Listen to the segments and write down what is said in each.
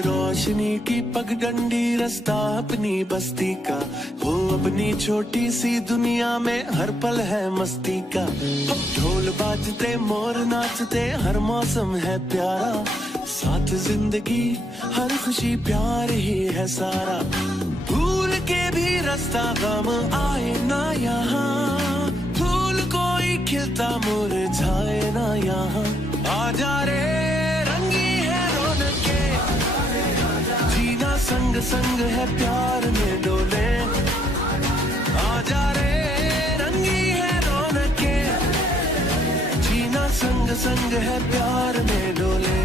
रोशनी की पगडंडी रास्ता अपनी बस्ती का हो, अपनी छोटी सी दुनिया में हर पल है मस्ती का। ढोल बाजते मोर नाचते हर मौसम है प्यारा, साथ जिंदगी हर खुशी प्यार ही है सारा। भूल के भी रास्ता गम आए ना यहाँ, फूल कोई खिलता मुरझाए ना यहाँ। आजा रे संग संग है प्यार में डोले, आजा रे रंगी है रौनके, जीना संग संग है प्यार में डोले।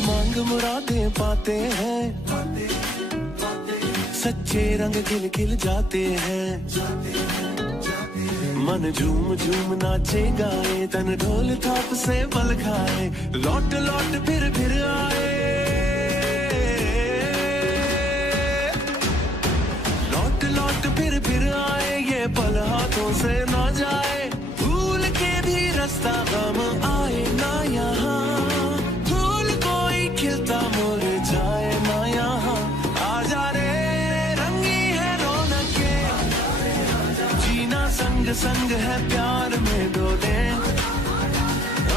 मांग मुरादें पाते हैं, सच्चे रंग खिल खिल जाते हैं। मन झूम झूम नाचे गाए, तन ढोल थाप से बल खाए, लौट लौट फिर आए, लौट लौट फिर आए। ये पल हाथों से ना जाए, भूल के भी रास्ता गम आए ना यहाँ, खिलता मुरझाए ना यहाँ। आजा रे रंगी है रौनके, जीना संग संग है प्यार में डोले।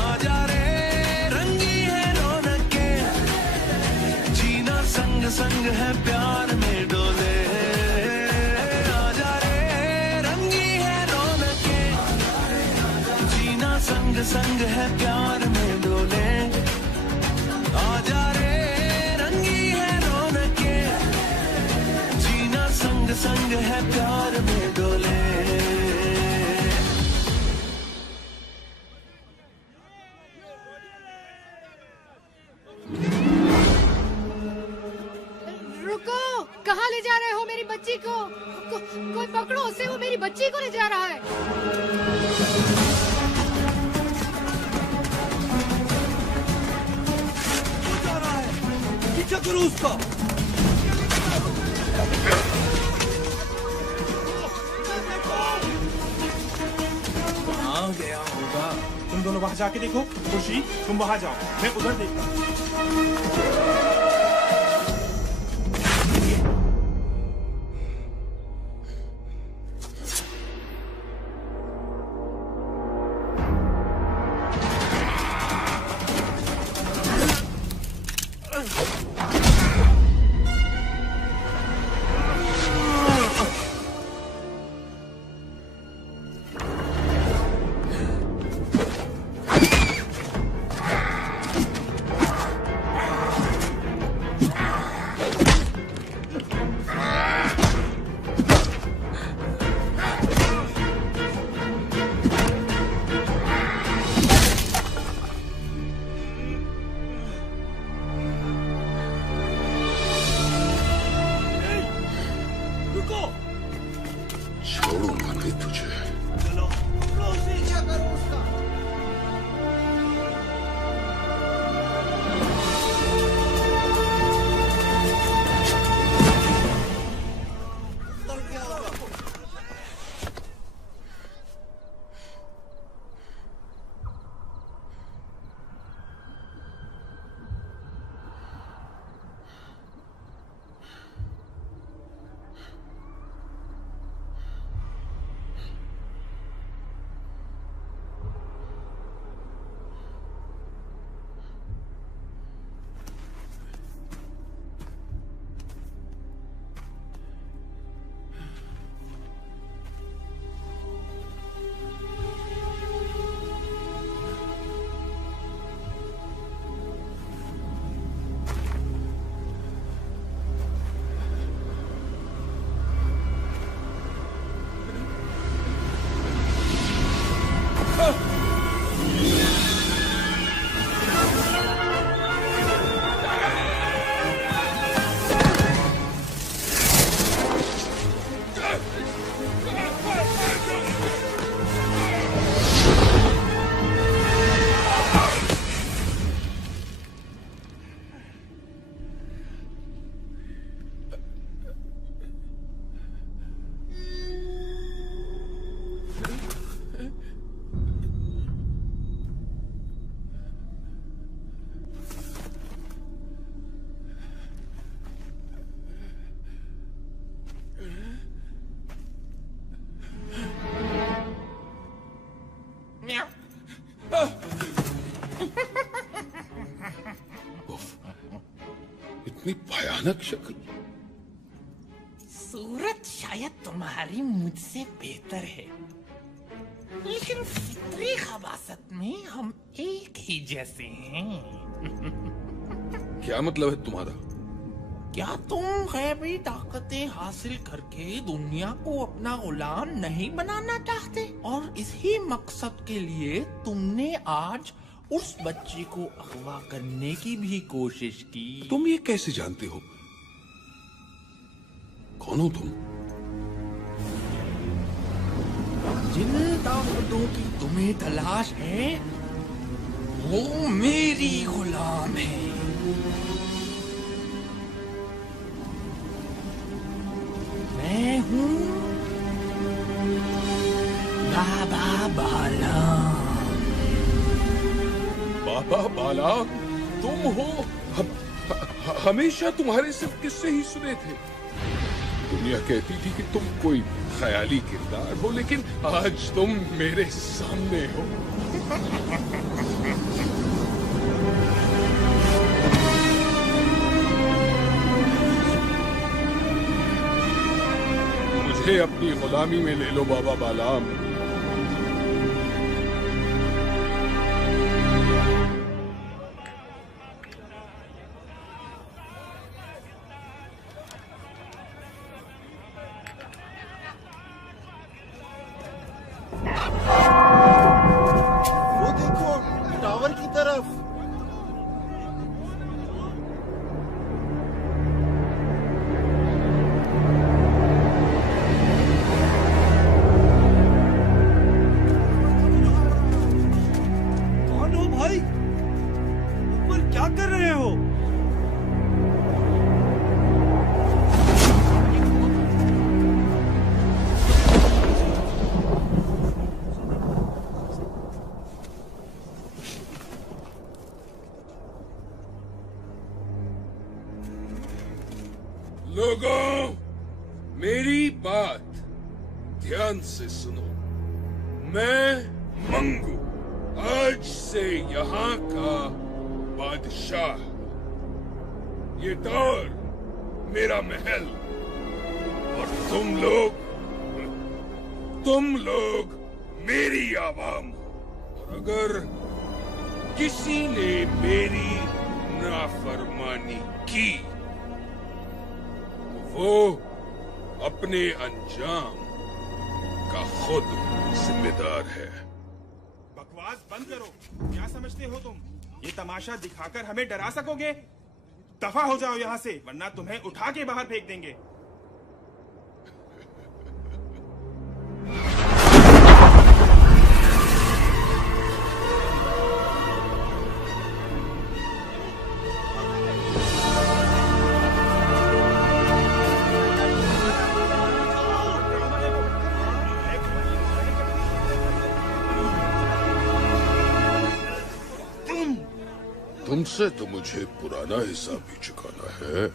आजा रे रंगी है रौनके, जीना संग संग है प्यार में डोले। आजा रे रंगी है रौनके, जीना संग संग है प्यार में डोले। आजा रे रंगी है रौनके, जीना संग संग है प्यार में डोले। रुको, कहाँ ले जा रहे हो मेरी बच्ची को? कोई पकड़ो उसे, वो मेरी बच्ची को ले जा रहा है। पीछा करो उसका। कहाँ गया होगा? तुम दोनों वहां जाके देखो। खुशी तुम वहां जाओ, मैं उधर देखता हूँ। भयानक शक्ल। सूरत शायद तुम्हारी मुझसे बेहतर है, लेकिन फितरी खबासत में हम एक ही जैसे हैं। क्या मतलब है तुम्हारा? क्या तुम गैबी ताकतें हासिल करके दुनिया को अपना गुलाम नहीं बनाना चाहते? और इसी मकसद के लिए तुमने आज उस बच्ची को अगवा करने की भी कोशिश की। तुम ये कैसे जानते हो? कौन हो तुम? जिन ताकतों की तुम्हें तलाश है वो मेरी गुलाम है। मैं हूँ बाबा बालाम। बाबा बालाम तुम हो? हमेशा तुम्हारे सिर्फ किस्से ही सुने थे। दुनिया कहती थी कि तुम कोई ख्याली किरदार हो, लेकिन आज तुम मेरे सामने हो। मुझे अपनी गुलामी में ले लो बाबा बालाम। वो देखो टावर की तरफ। कौन हो भाई? ऊपर क्या कर रहे हो? लोगों, मेरी बात ध्यान से सुनो। मैं मंगू आज से यहाँ का बादशाह। ये टावर मेरा महल, और तुम लोग मेरी आवाम हो। और अगर किसी ने मेरी नाफरमानी की वो अपने अंजाम का खुद जिम्मेदार है। बकवास बंद करो। क्या समझते हो तुम? ये तमाशा दिखाकर हमें डरा सकोगे? दफा हो जाओ यहाँ से, वरना तुम्हें उठा के बाहर फेंक देंगे। तुमसे तो मुझे पुराना हिसाब भी चुकाना है।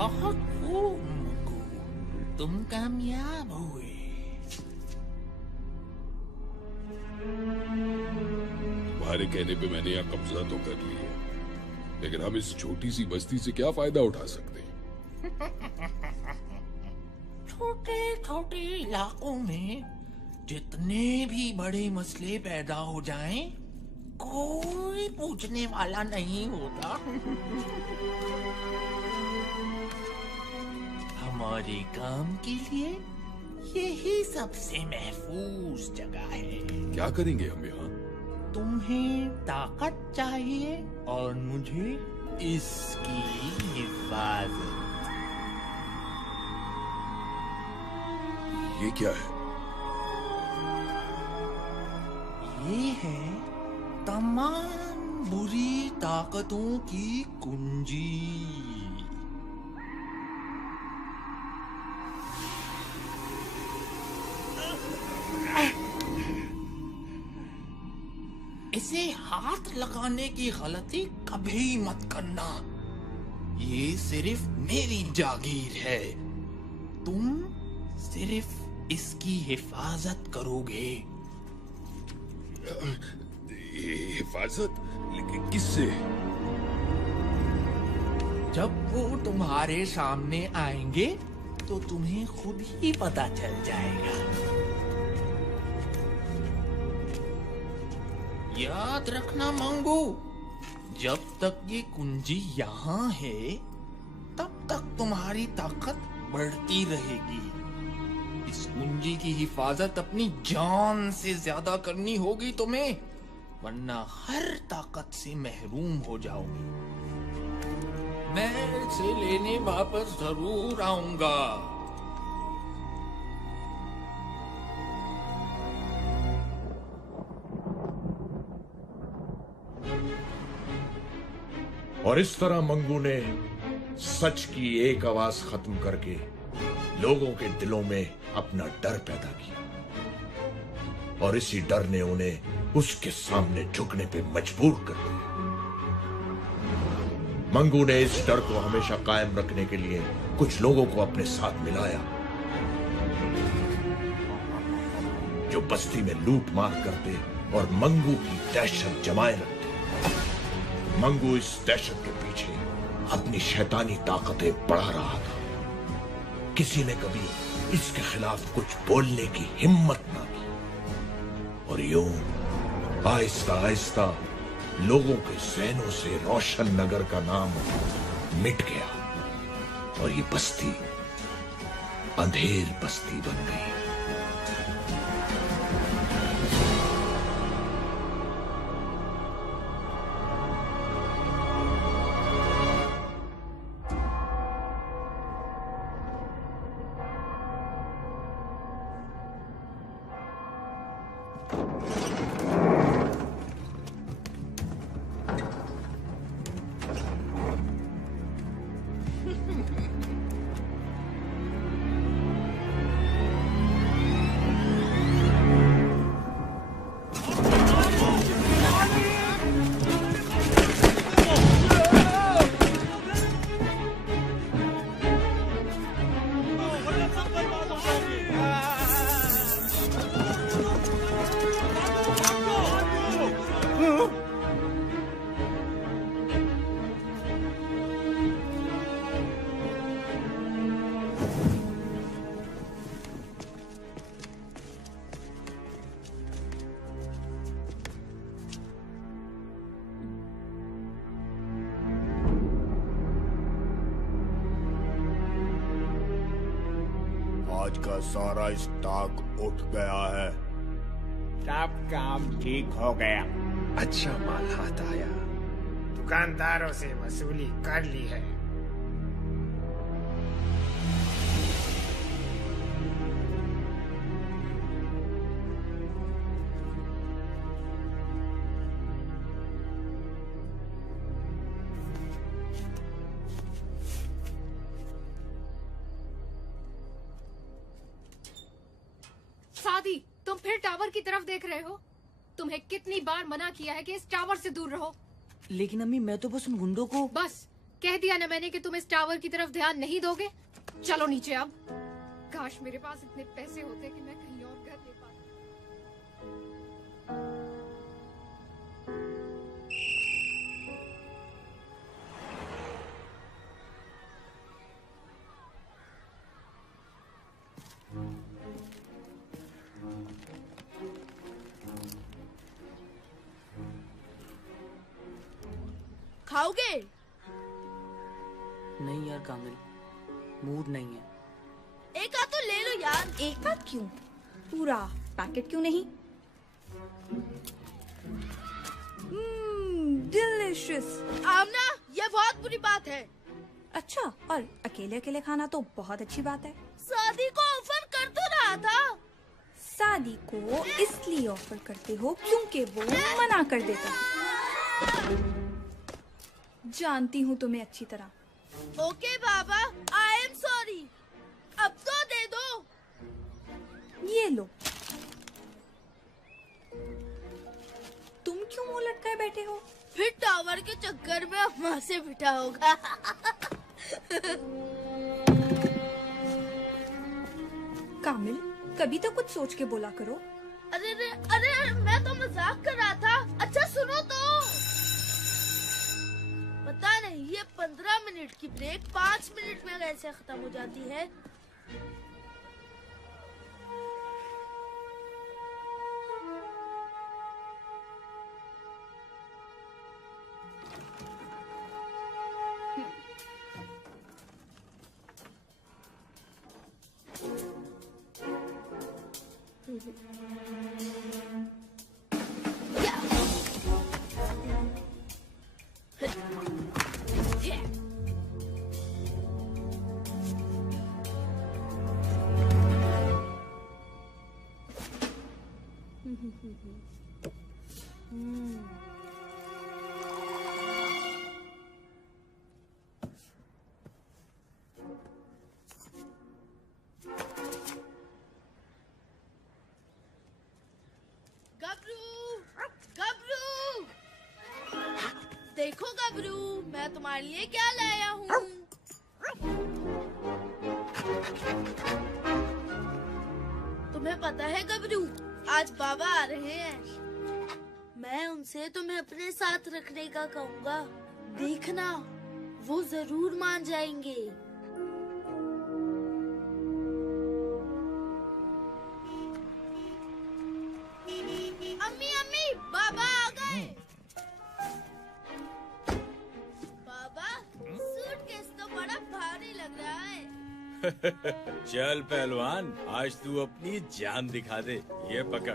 बहुत खूब मुकू, तुम कामयाब हुए। तुम्हारे कहने पे मैंने यहाँ कब्जा तो कर लिया, लेकिन हम इस छोटी सी बस्ती से क्या फायदा उठा सकते हैं? छोटे छोटे छोटे इलाकों में जितने भी बड़े मसले पैदा हो जाएं, कोई पूछने वाला नहीं होता। हमारे काम के लिए यही सबसे महफूज जगह है। क्या करेंगे हम यहाँ? तुम्हें ताकत चाहिए और मुझे इसकी हिफाजत। ये क्या है? ये है तमाम बुरी ताकतों की कुंजी। इसे हाथ लगाने की गलती कभी मत करना। ये सिर्फ मेरी जागीर है। तुम सिर्फ इसकी हिफाजत करोगे। हिफाजत? लेकिन किससे? जब वो तुम्हारे सामने आएंगे तो तुम्हें खुद ही पता चल जाएगा। याद रखना मंगू, जब तक ये कुंजी यहाँ है तब तक तुम्हारी ताकत बढ़ती रहेगी। इस कुंजी की हिफाजत अपनी जान से ज्यादा करनी होगी तुम्हें, वरना हर ताकत से महरूम हो जाओगे। मैं इसे लेने वापस जरूर आऊंगा। और इस तरह मंगू ने सच की एक आवाज खत्म करके लोगों के दिलों में अपना डर पैदा किया, और इसी डर ने उन्हें उसके सामने झुकने पे मजबूर कर दिया। मंगू ने इस डर को हमेशा कायम रखने के लिए कुछ लोगों को अपने साथ मिलाया, जो बस्ती में लूट मार करते और मंगू की दहशत जमाए रखते। मंगू इस दहशत के पीछे अपनी शैतानी ताकतें बढ़ा रहा था। किसी ने कभी इसके खिलाफ कुछ बोलने की हिम्मत ना की, और यूं आहिस्ता आहिस्ता लोगों के ज़हनों से रोशन नगर का नाम मिट गया, और ये बस्ती अंधेर बस्ती बन गई। आज का सारा स्टॉक उठ गया है। सब काम ठीक हो गया। अच्छा माल हाथ आया। दुकानदारों से वसूली कर ली है। सादी, तुम फिर टावर की तरफ देख रहे हो? तुम्हें कितनी बार मना किया है कि इस टावर से दूर रहो। लेकिन अम्मी, मैं तो बस उन गुंडों को। बस कह दिया ना मैंने कि तुम इस टावर की तरफ ध्यान नहीं दोगे। चलो नीचे अब। काश मेरे पास इतने पैसे होते कि मैं कहीं और घर ले पाता। खाओगे? नहीं यार कामिल, मूड नहीं है। एक आध तो ले लो यार। एक आध क्यों, पूरा पैकेट क्यों नहीं? डिलिशियस। आमना, ये बहुत बुरी बात है। अच्छा, और अकेले अकेले खाना तो बहुत अच्छी बात है। शादी को ऑफर कर तो रहा था। शादी को इसलिए ऑफर करते हो क्योंकि वो मना कर देता है। जानती हूँ तुम्हें अच्छी तरह। Okay Baba, I am sorry. अब तो दे दो। ये लो। तुम क्यों मुंह लटकाए बैठे हो? फिर टावर के चक्कर में अम्मा से बिठा होगा। कामिल, कभी तो कुछ सोच के बोला करो। अरे अरे अरे, मैं तो मजाक कर रहा था। अच्छा सुनो तो। पता नहीं ये 15 मिनट की ब्रेक 5 मिनट में कैसे खत्म हो जाती है। देखो गबरू, मैं तुम्हारे लिए क्या लाया हूँ। तुम्हें पता है गबरू, आज बाबा आ रहे हैं। मैं उनसे तुम्हें अपने साथ रखने का कहूँगा। देखना, वो जरूर मान जाएंगे। अम्मी अम्मी, बाबा आ गए। बड़ा भारी लग रहा है। चल पहलवान, आज तू अपनी जान दिखा दे। ये पकड़।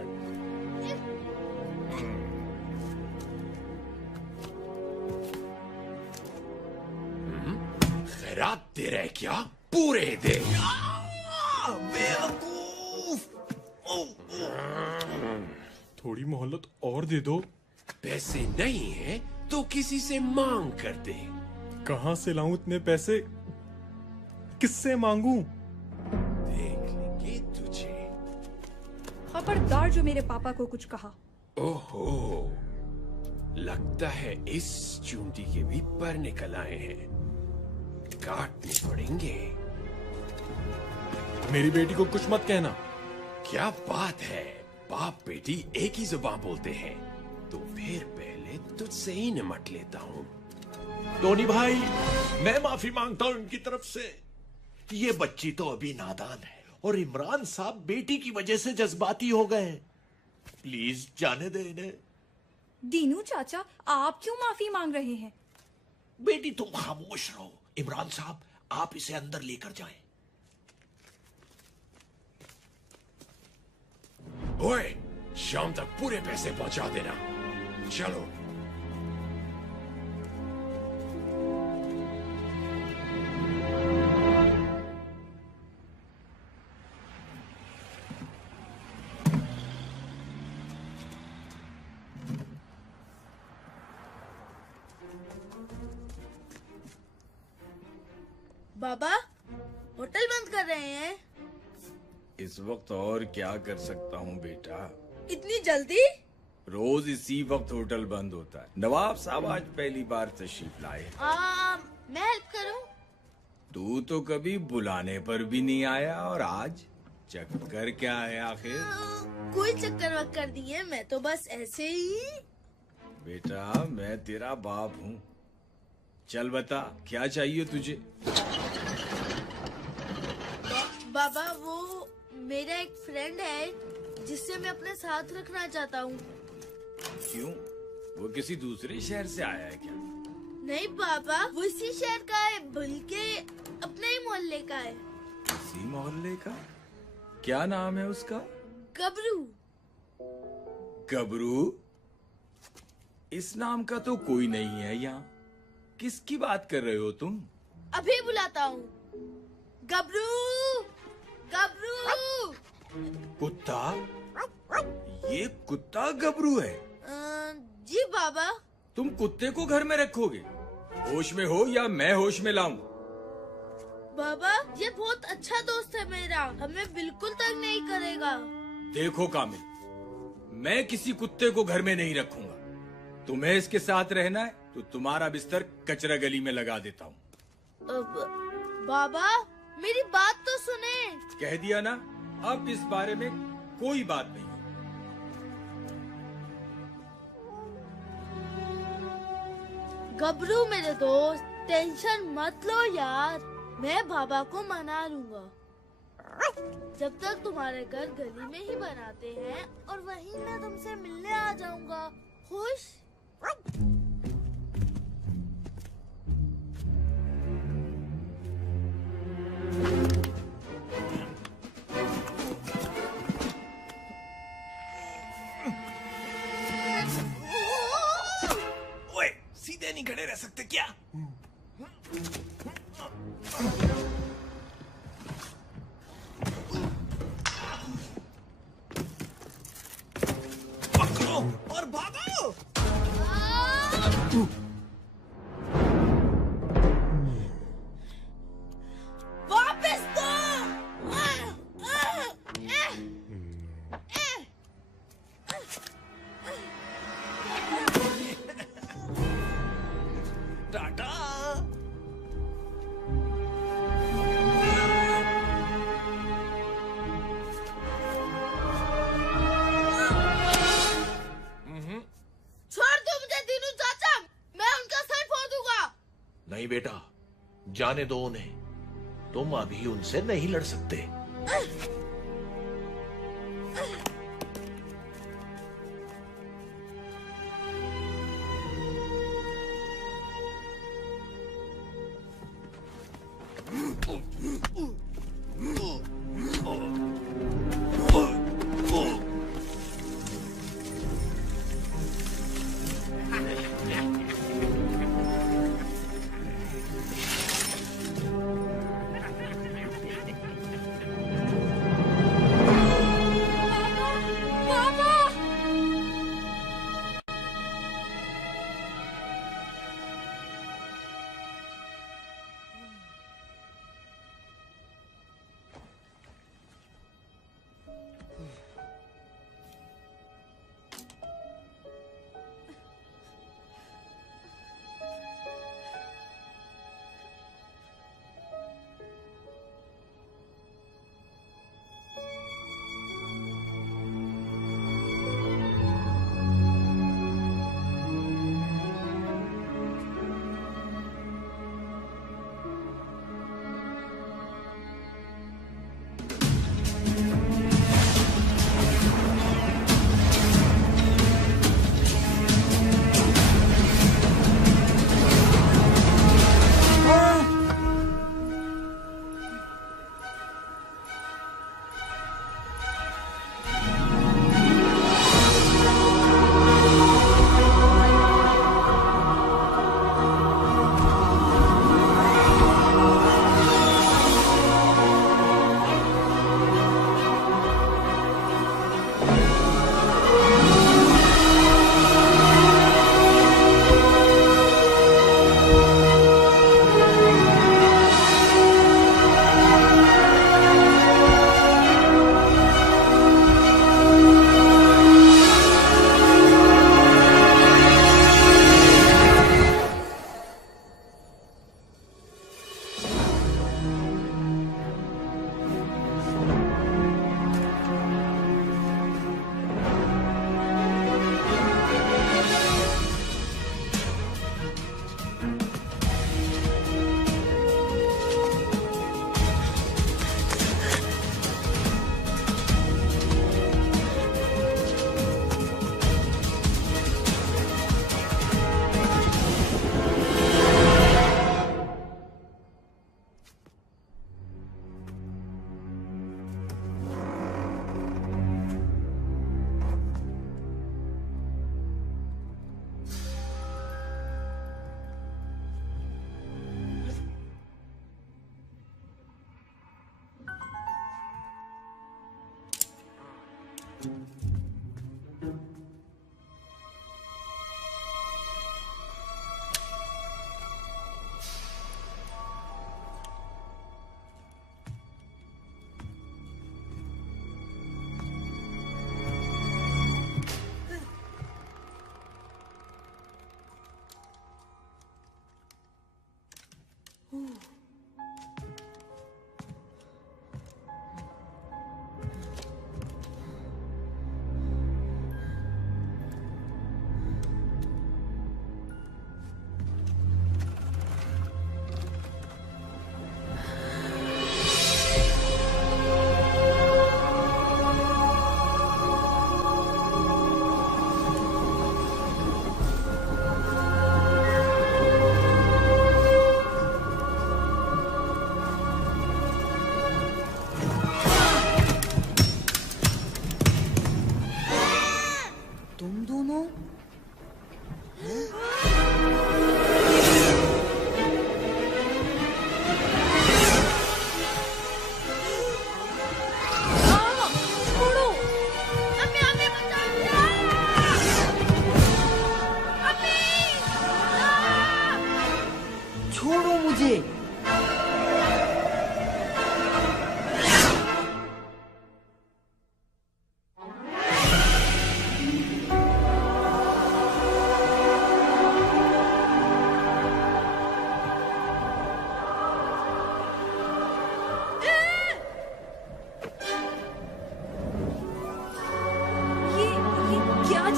खैरात दे रहे क्या? पूरे दे। बेवकूफ। थोड़ी मोहलत और दे दो। पैसे नहीं है तो किसी से मांग कर दे। कहाँ से लाऊं इतने पैसे? किससे मांगू? देख लेंगे तुझे। खबरदार जो मेरे पापा को कुछ कहा। ओहो, लगता है इस चूंटी के भी पर निकल आए हैं। काटने पड़ेंगे। मेरी बेटी को कुछ मत कहना। क्या बात है, बाप बेटी एक ही जुबान बोलते हैं। तो फिर पहले तुझसे ही निमट लेता हूँ। टोनी भाई, मैं माफी मांगता हूँ इनकी तरफ से। ये बच्ची तो अभी नादान है और इमरान साहब बेटी की वजह से जज्बाती हो गए। प्लीज जाने दे इन्हें। दीनू चाचा, आप क्यों माफी मांग रहे हैं? बेटी तुम खामोश रहो। इमरान साहब, आप इसे अंदर लेकर जाएं। ओए, शाम तक पूरे पैसे पहुंचा देना। चलो। बाबा, होटल बंद कर रहे हैं। इस वक्त और क्या कर सकता हूँ बेटा? इतनी जल्दी? रोज इसी वक्त होटल बंद होता है। नवाब साहब आज पहली बार तशरीफ लाए। मैं हेल्प करूं? तू तो कभी बुलाने पर भी नहीं आया, और आज चक्कर क्या है आखिर? कोई चक्कर वक्कर नहीं है, मैं तो बस ऐसे ही। बेटा, मैं तेरा बाप हूँ। चल बता, क्या चाहिए तुझे? बाबा, वो मेरा एक फ्रेंड है जिससे मैं अपने साथ रखना चाहता हूँ। क्यों? वो किसी दूसरे शहर से आया है क्या? नहीं पापा, वो इसी शहर का है, बल्कि अपने ही मोहल्ले का है। इसी मोहल्ले का? क्या नाम है उसका? गबरू। गबरू? इस नाम का तो कोई नहीं है यहाँ। किसकी बात कर रहे हो तुम? अभी बुलाता हूँ। गबरू, गबरू। कुत्ता? ये कुत्ता गबरू है? जी बाबा। तुम कुत्ते को घर में रखोगे? होश में हो या मैं होश में लाऊं? बाबा, ये बहुत अच्छा दोस्त है मेरा, हमें बिल्कुल तंग नहीं करेगा। देखो कामिल, मैं किसी कुत्ते को घर में नहीं रखूंगा। तुम्हें इसके साथ रहना है तो तुम्हारा बिस्तर कचरा गली में लगा देता हूँ। बाबा, मेरी बात तो सुने। कह दिया ना, अब इस बारे में कोई बात नहीं। गबरू मेरे दोस्त, टेंशन मत लो यार, मैं बाबा को मना लूंगा। जब तक तुम्हारे घर गली में ही बनाते हैं और वहीं मैं तुमसे मिलने आ जाऊंगा। खुश? ओए, सीधे नहीं खड़े रह सकते क्या? पकड़ो और भागो। वापस दो। टाटा। छोड़ दो मुझे दीनू चाचा, मैं उनका सर फोड़ूंगा। नहीं बेटा, जाने दो उन्हें। तुम अभी उनसे नहीं लड़ सकते।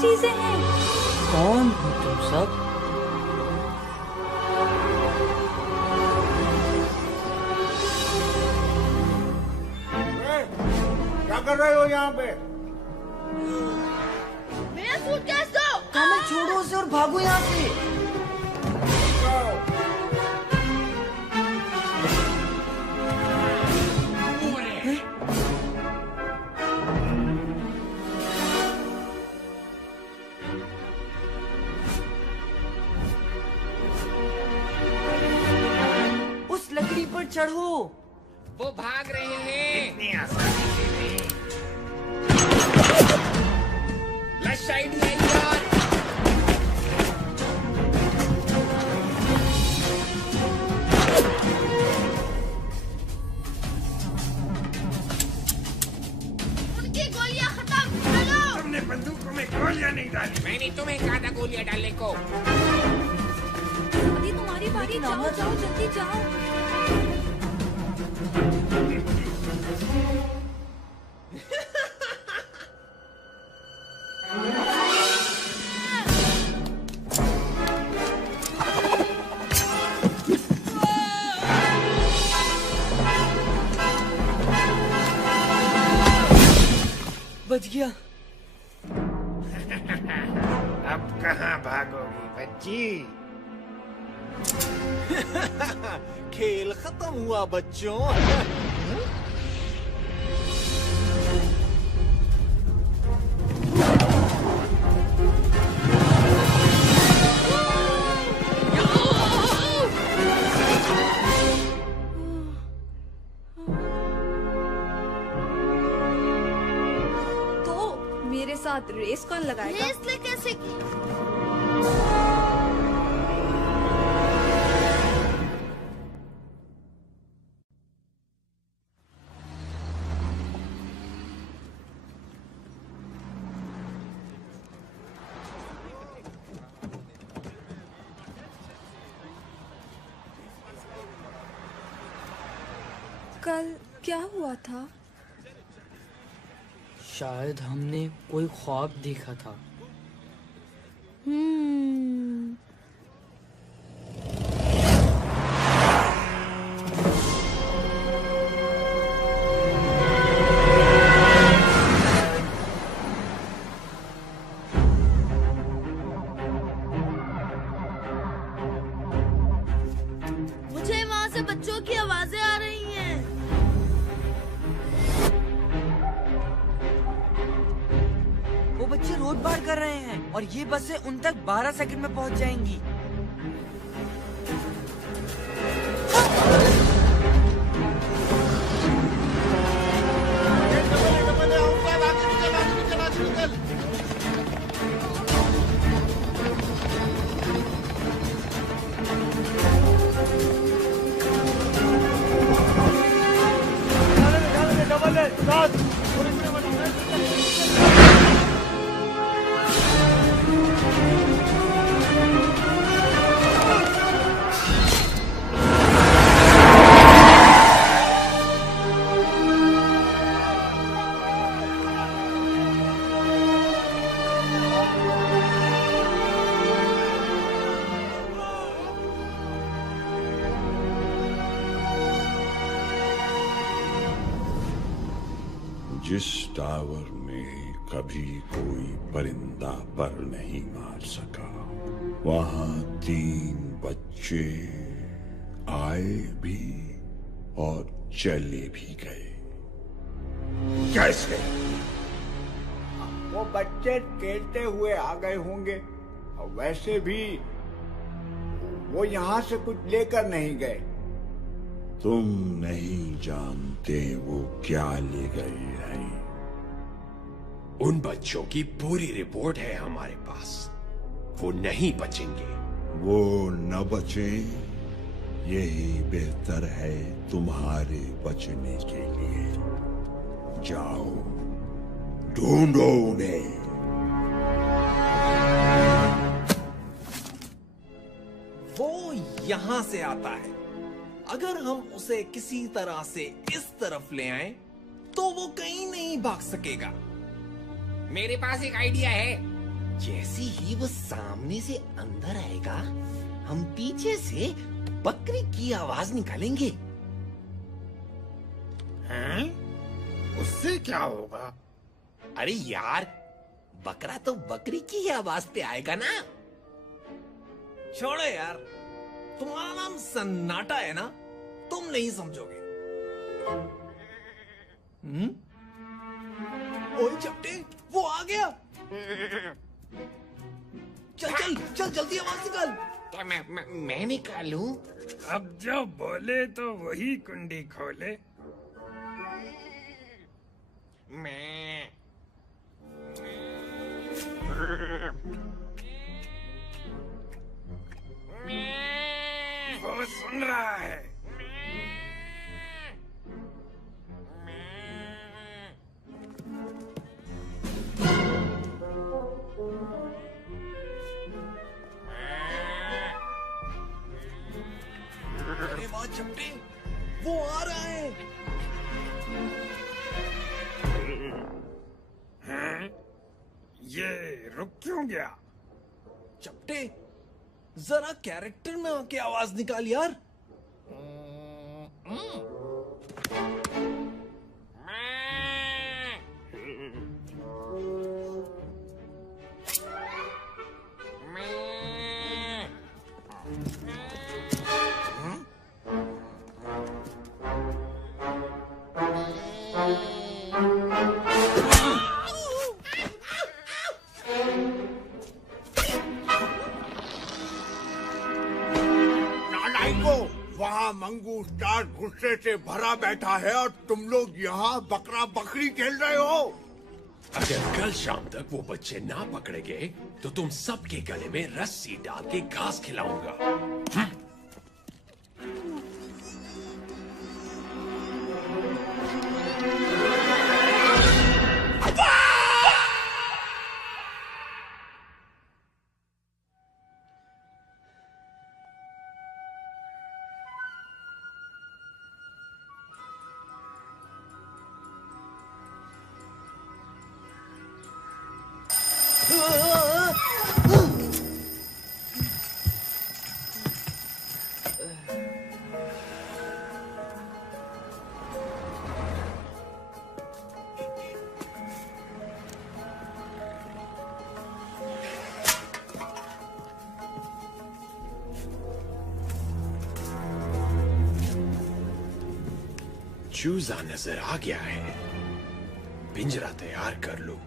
चीजें हैं? कौन हो तुम सब? क्या कर रहे हो यहाँ पे? मेरा सूटकेस दो। कमल छोड़ो उसे और भागो यहाँ से। उस लकड़ी पर चढ़ो। वो भाग रहे हैं। इतनी आसानी से नहीं। लश आइडिया यार। उनकी गोलियां खत्म। चलो। तुमने बंदूकों में गोलियां नहीं डाली। मैंने तुम्हें कहा था गोलियां डालने को। अभी तुम्हारी बारी, जाओ जाओ जल्दी जाओ। बच गया। अब कहाँ भागोगी बच्ची? खेल खत्म हुआ बच्चों। मेरे साथ रेस कौन लगाएगा? रेस ले कैसे की? कल क्या हुआ था? शायद हमने कोई ख्वाब देखा था। मुझे वहाँ से बच्चों की आवाजें आ रही हैं। वो बच्चे रोड पार कर रहे हैं और ये बसें उन तक 12 सेकंड में पहुंच जाएंगी। जिस टावर में कभी कोई परिंदा पर नहीं मार सका, वहां 3 बच्चे आए भी और चले भी गए। कैसे? वो बच्चे खेलते हुए आ गए होंगे, और वैसे भी वो यहाँ से कुछ लेकर नहीं गए। तुम नहीं जानते वो क्या ले गए हैं। उन बच्चों की पूरी रिपोर्ट है हमारे पास, वो नहीं बचेंगे। वो न बचे, यही बेहतर है तुम्हारे बचने के लिए। जाओ, ढूंढो उन्हें। वो यहाँ से आता है। अगर हम उसे किसी तरह से इस तरफ ले आए तो वो कहीं नहीं भाग सकेगा। मेरे पास एक आइडिया है। जैसे ही वो सामने से अंदर आएगा, हम पीछे से बकरी की आवाज निकालेंगे। हैं? उससे क्या होगा? अरे यार, बकरा तो बकरी की ही आवाज पे आएगा ना। छोड़ो यार, तुम्हारा नाम सन्नाटा है ना, तुम नहीं समझोगे। ओए चपटे, वो आ गया। चल चल चल, जल्दी आवाज निकाल। क्या मैं निकालूं? अब जो बोले तो वही कुंडी खोले। मैं वो सुन रहा है। अरे वाह चपटे, वो आ रहा है। हैं? ये रुक क्यों गया? चपटे, जरा कैरेक्टर में आके आवाज निकाल यार। वहाँ मंगू स्टार गुस्से से भरा बैठा है और तुम लोग यहाँ बकरा बकरी खेल रहे हो। अगर कल शाम तक वो बच्चे ना पकड़े गए तो तुम सबके गले में रस्सी डाल के घास खिलाऊंगा। चूजा नजर आ गया है, पिंजरा तैयार कर लो।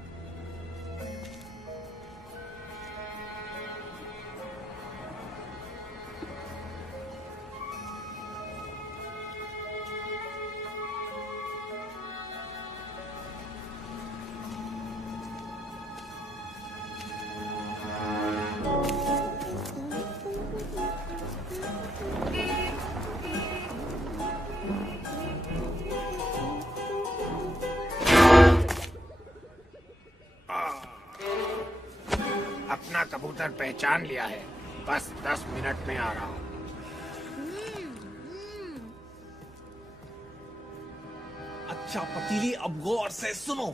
अपना कबूतर पहचान लिया है, बस 10 मिनट में आ रहा हूँ। अच्छा पतीली, अब गौर से सुनो।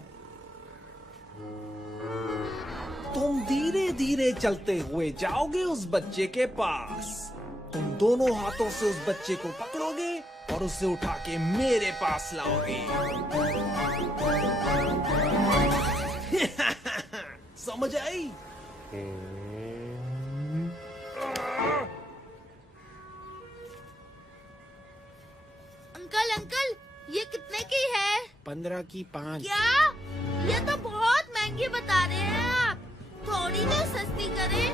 तुम धीरे धीरे चलते हुए जाओगे उस बच्चे के पास। तुम दोनों हाथों से उस बच्चे को पकड़ोगे और उसे उठा के मेरे पास लाओगे। समझ आई? अंकल अंकल, ये कितने की है? 15 की 5। क्या? ये तो बहुत महंगी बता रहे हैं आप। थोड़ी तो सस्ती करें।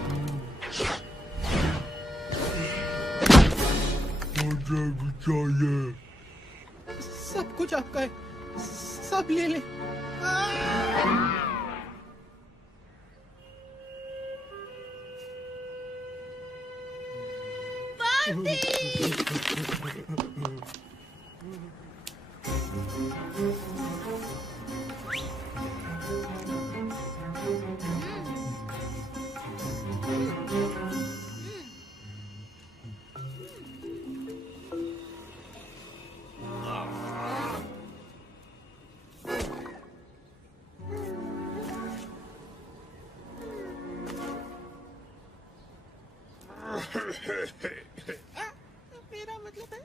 मुझे भी चाहिए। सब कुछ आपका है, सब ले ले। मेरा मतलब है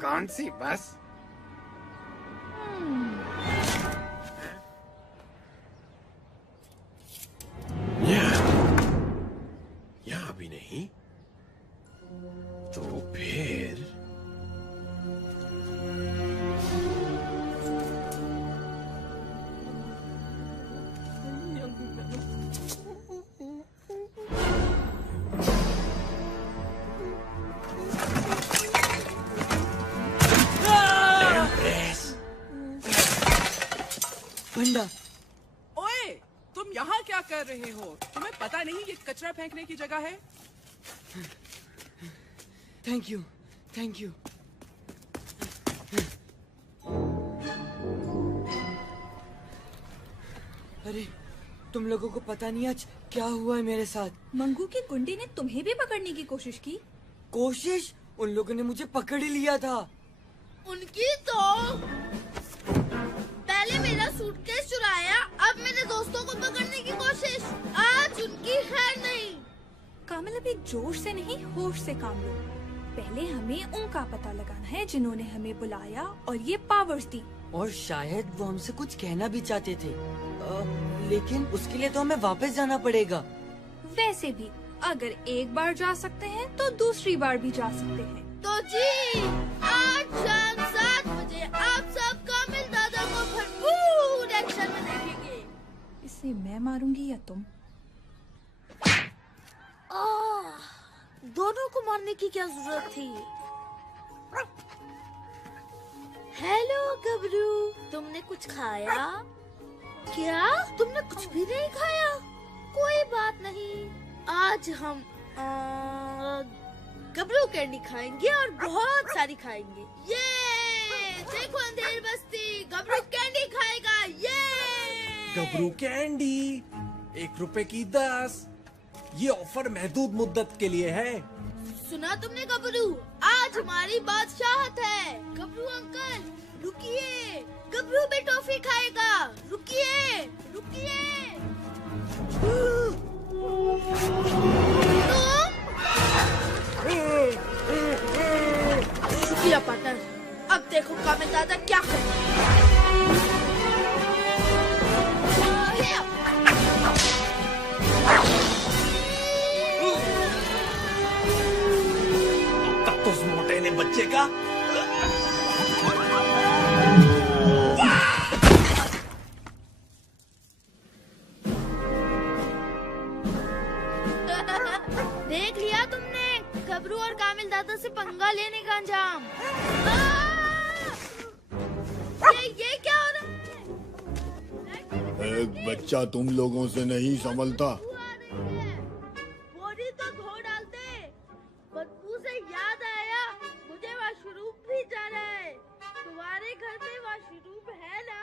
कौन सी बस? यहाँ भी नहीं तो फिर बंडा, ओए, तुम यहाँ क्या कर रहे हो? तुम्हें पता नहीं ये कचरा फेंकने की जगह है? Thank you, thank you. अरे, तुम लोगों को पता नहीं आज क्या हुआ है मेरे साथ। मंगू की गुंडी ने तुम्हें भी पकड़ने की कोशिश की। कोशिश? उन लोगों ने मुझे पकड़ ही लिया था। उनकी तो पहले मेरा सूटकेस चुराया, अब मेरे दोस्तों को पकड़ने की कोशिश। आज उनकी खैर नहीं। कामिल, अभी जोश से नहीं होश से काम लो। पहले हमें उनका पता लगाना है जिन्होंने हमें बुलाया और ये पावर्स दी। और शायद वो हमसे कुछ कहना भी चाहते थे, लेकिन उसके लिए तो हमें वापस जाना पड़ेगा। वैसे भी अगर एक बार जा सकते हैं तो दूसरी बार भी जा सकते हैं। तो जी, आज शाम 7 बजे आप सब कामिल दादा को भरपूर एक्शन में देखेंगे। इसे मैं मारूंगी या तुम? दोनों को मारने की क्या जरूरत थी? हेलो गबरू, तुमने कुछ खाया? क्या? तुमने कुछ भी नहीं खाया? कोई बात नहीं, आज हम गबरू कैंडी खाएंगे और बहुत सारी खाएंगे। ये देखो अंधेर बस्ती, गबरू कैंडी खाएगा। ये गबरू कैंडी 1 रुपए की 10। ये ऑफर महदूद मुद्दत के लिए है। सुना तुमने गबरू? आज हमारी बादशाहत है। गबरू अंकल रुकिए, गबरू भी टॉफी खाएगा। रुकिए रुकिए। शुक्रिया पार्टनर। अब देखो कामिल दादा क्या तब तो उस मोटे ने बच्चे का देख लिया तुमने गबरू और कामिल दादा से पंगा लेने का अंजाम। ये क्या हो रहा है? एक बच्चा तुम लोगों से नहीं संभलता। बोरी तो धो डालते। बदबू से याद आया, मुझे वॉशरूम भी जाना है। तुम्हारे घर में वॉशरूम है ना?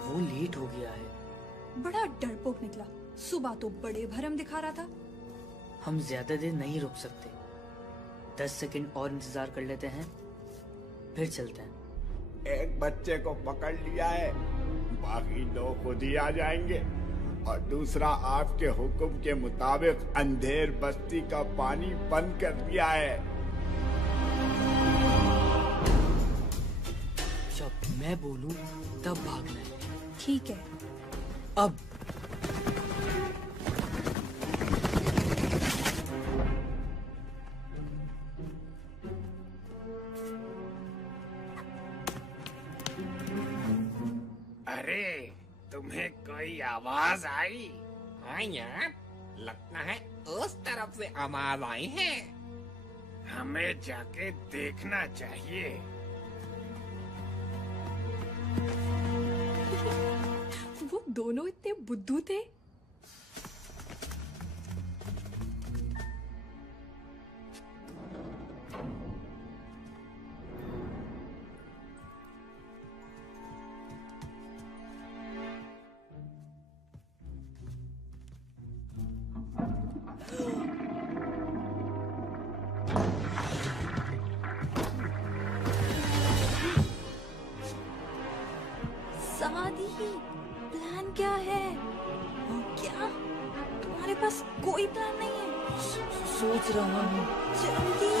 वो लेट हो गया है। बड़ा डरपोक निकला। सुबह तो बड़े भरम दिखा रहा था। हम ज्यादा देर नहीं रुक सकते। 10 सेकंड और इंतजार कर लेते हैं, फिर चलते हैं। एक बच्चे को पकड़ लिया है, बाकी 2 खुद ही आ जाएंगे। और दूसरा आपके हुक्म के मुताबिक अंधेर बस्ती का पानी बंद कर दिया है। जब मैं बोलूं तब भागना है। ठीक है। अब अरे तुम्हें कोई आवाज आई? हाँ यार, लगता है उस तरफ से आवाज आई है। हमें जाके देखना चाहिए। वो दोनों इतने बुद्धू थे। समाधि, प्लान क्या है? क्या तुम्हारे पास कोई प्लान नहीं है? सोच रहा हूँ। जल्दी।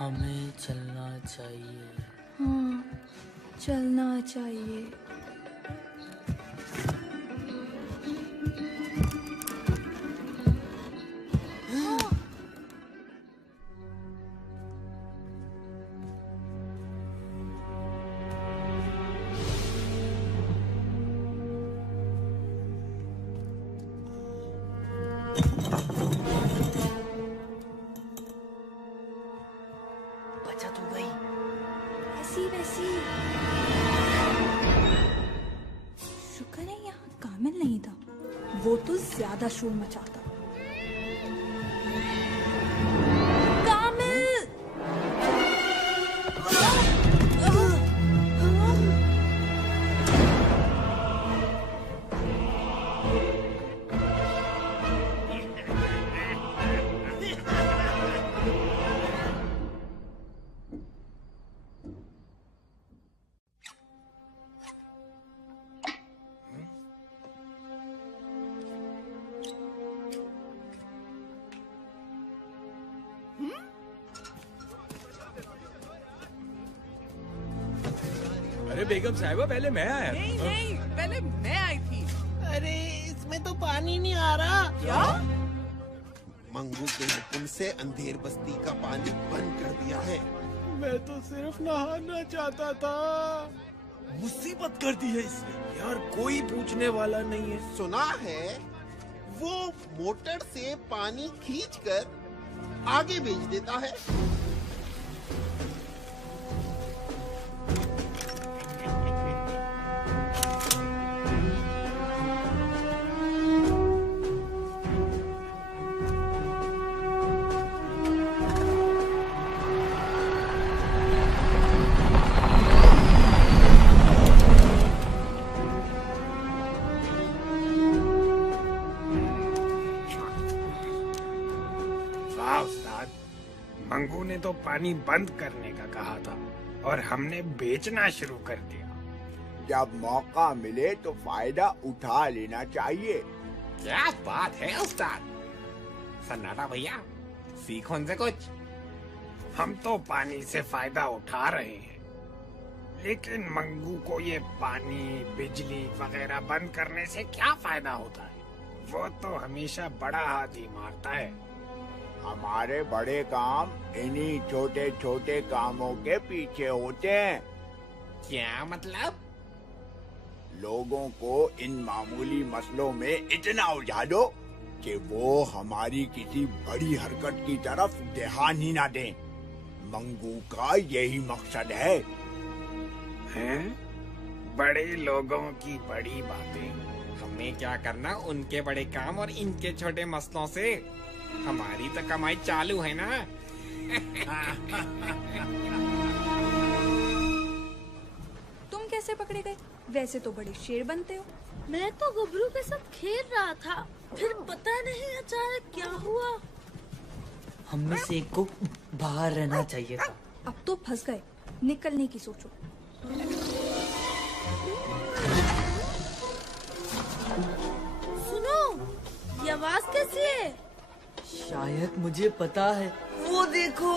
हमें चलना चाहिए। हाँ, चलना चाहिए। बचा तो गई। वैसी वैसी। शुक्र है यहाँ कामिल नहीं था, वो तो ज्यादा शोर मचाता। कामिल! अरे बेगम साहिबा, पहले मैं आया। नहीं नहीं, पहले मैं आई थी। अरे इसमें तो पानी नहीं आ रहा। क्या? मंगू के हुक्म से अंधेर बस्ती का पानी बंद कर दिया है। मैं तो सिर्फ नहाना चाहता था। मुसीबत कर दी है इसने। यार कोई पूछने वाला नहीं है। सुना है वो मोटर से पानी खींचकर आगे भेज देता है। मंगू ने तो पानी बंद करने का कहा था और हमने बेचना शुरू कर दिया। जब मौका मिले तो फायदा उठा लेना चाहिए। क्या बात है उस्ताद। सन्नाटा भैया, सीखो उनसे कुछ। हम तो पानी से फायदा उठा रहे हैं, लेकिन मंगू को ये पानी बिजली वगैरह बंद करने से क्या फायदा होता है? वो तो हमेशा बड़ा हाथ ही मारता है। हमारे बड़े काम इन्हीं छोटे छोटे कामों के पीछे होते हैं। क्या मतलब? लोगों को इन मामूली मसलों में इतना उलझा दो कि वो हमारी किसी बड़ी हरकत की तरफ ध्यान ही ना दें। मंगू का यही मकसद है। हैं? बड़े लोगों की बड़ी बातें। हमें क्या करना उनके बड़े काम और इनके छोटे मसलों से? हमारी तो कमाई चालू है ना। तुम कैसे पकड़े गए? वैसे तो बड़े शेर बनते हो। मैं तो गबरू के साथ खेल रहा था, फिर पता नहीं अचानक क्या हुआ। हम में से एक को बाहर रहना चाहिए था। अब तो फंस गए, निकलने की सोचो। सुनो, ये आवाज कैसी है? शायद मुझे पता है। वो देखो।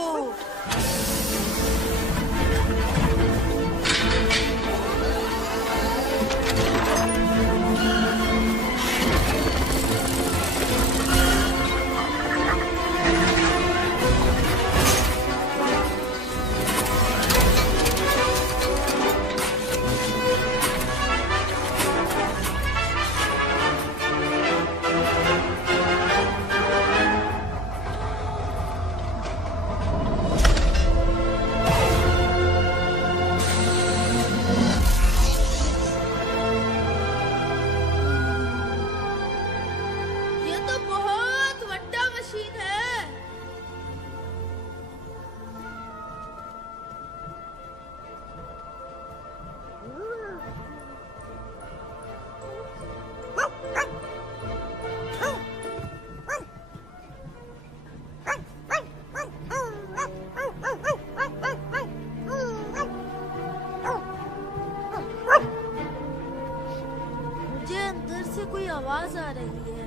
कोई आवाज आ रही है।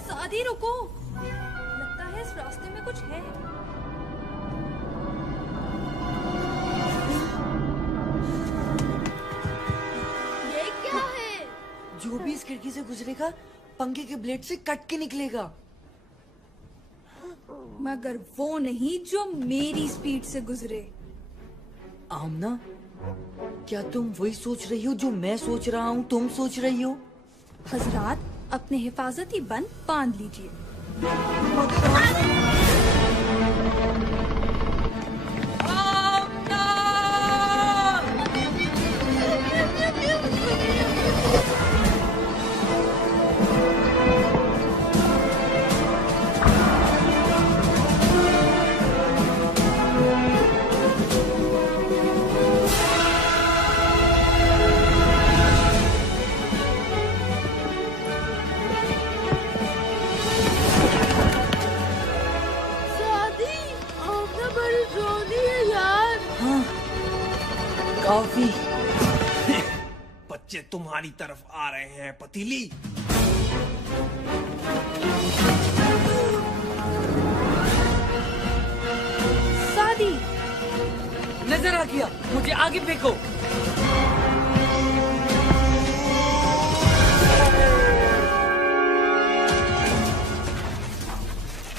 सादी रुको, लगता है इस रास्ते में कुछ है। ये क्या है? जो भी इस खिड़की से गुजरेगा पंखे के ब्लेड से कट के निकलेगा। मगर वो नहीं जो मेरी स्पीड से गुजरे। आमना, क्या तुम वही सोच रही हो जो मैं सोच रहा हूँ तुम सोच रही हो? हजरात, अपने हिफाजती बंद बांध लीजिए। काफी। बच्चे तुम्हारी तरफ आ रहे हैं पतीली। सादी, नजर आ गया, मुझे आगे फेंको।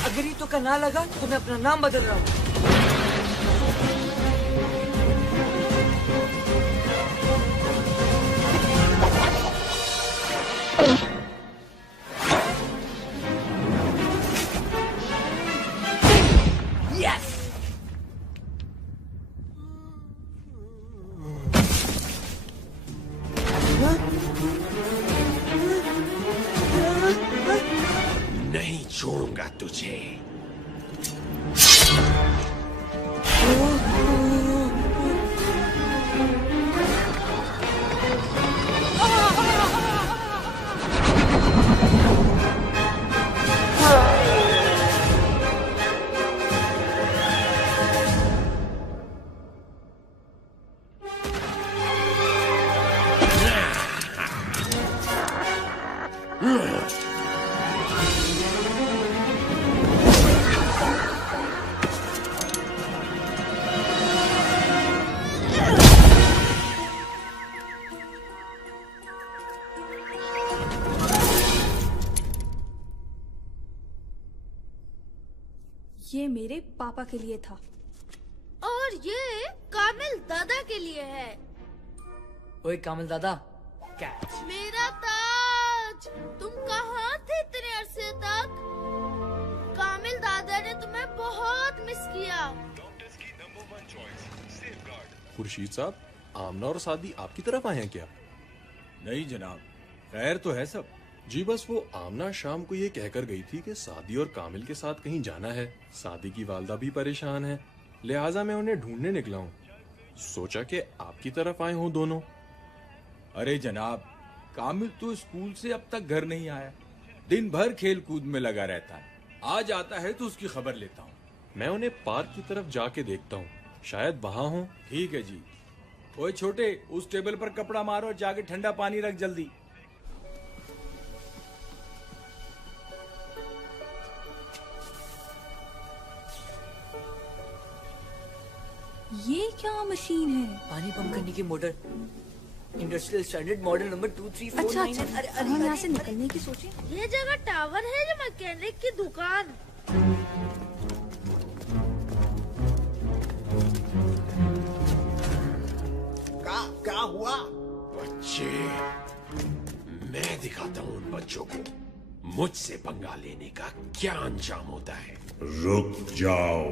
अगर ये तो का ना लगा तो मैं अपना नाम बदल रहा हूँ। नहीं छोड़ूंगा तुझे। ये मेरे पापा के लिए था। और ये कामिल दादा के लिए है। ओए कामिल दादा, कैच। मेरा ताज, तुम कहाँ थे इतने अरसे तक? कामिल दादा ने तुम्हें बहुत मिस किया। खुर्शीद साहब, आमना और सादी आपकी तरफ आए हैं क्या? नहीं जनाब, खैर तो है सब। जी बस वो आमना शाम को ये कहकर गई थी कि सादी और कामिल के साथ कहीं जाना है। सादी की वालदा भी परेशान है, लिहाजा मैं उन्हें ढूंढने निकला हूँ। सोचा कि आपकी तरफ आए हों दोनों। अरे जनाब, कामिल तो स्कूल से अब तक घर नहीं आया। दिन भर खेल कूद में लगा रहता है। आज आता है तो उसकी खबर लेता हूँ। मैं उन्हें पार्क की तरफ जाके देखता हूँ, शायद वहाँ हो। ठीक है जी। ओए छोटे, उस टेबल पर कपड़ा मारो और जाके ठंडा पानी रख जल्दी। ये क्या मशीन है? पानी पंप करने की motor. Industrial standard model number 2349। अच्छा, अरे हम यहाँ से निकलने की सोचे। ये जगह टावर है या मैकेनिक की दुकान? क्या हुआ? बच्चे, मैं दिखाता हूँ उन बच्चों को मुझसे पंगा लेने का क्या अंजाम होता है। रुक जाओ।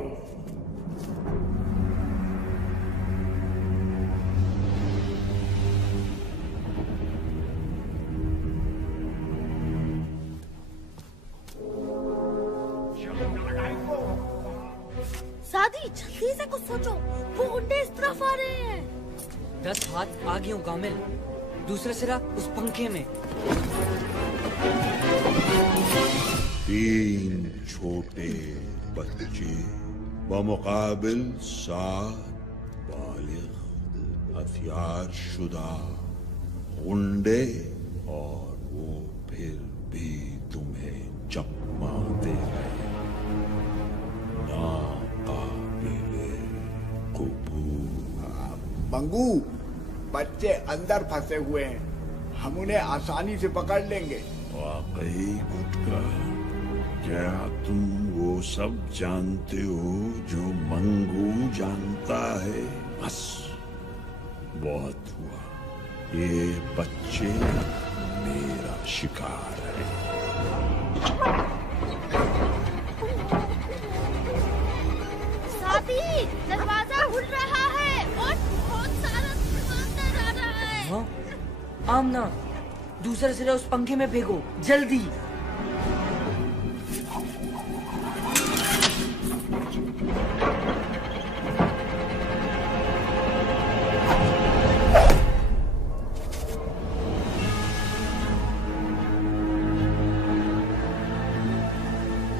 सादी, जल्दी से कुछ सोचो, वो गुंडे इस तरफ आ रहे हैं। 10 हाथ आगे हूँ कामिल, दूसरा सिरा उस पंखे में। 3 छोटे बच्चे बमुकाबिल 7 बालिग हथियार शुदा गुंडे, और वो फिर भी तुम्हें चकमा दे रहे। मंगू, बच्चे अंदर फंसे हुए हैं, हम उन्हें आसानी से पकड़ लेंगे। वाकई गुटका, क्या तुम वो सब जानते हो जो मंगू जानता है? बस बहुत हुआ, ये बच्चे मेरा शिकार है। सादी, दरवाजा खुल रहा है और बहुत सारा अंदर आ रहा है। हाँ? आमना, दूसरा सिरा उस पंखे में फेंको, जल्दी।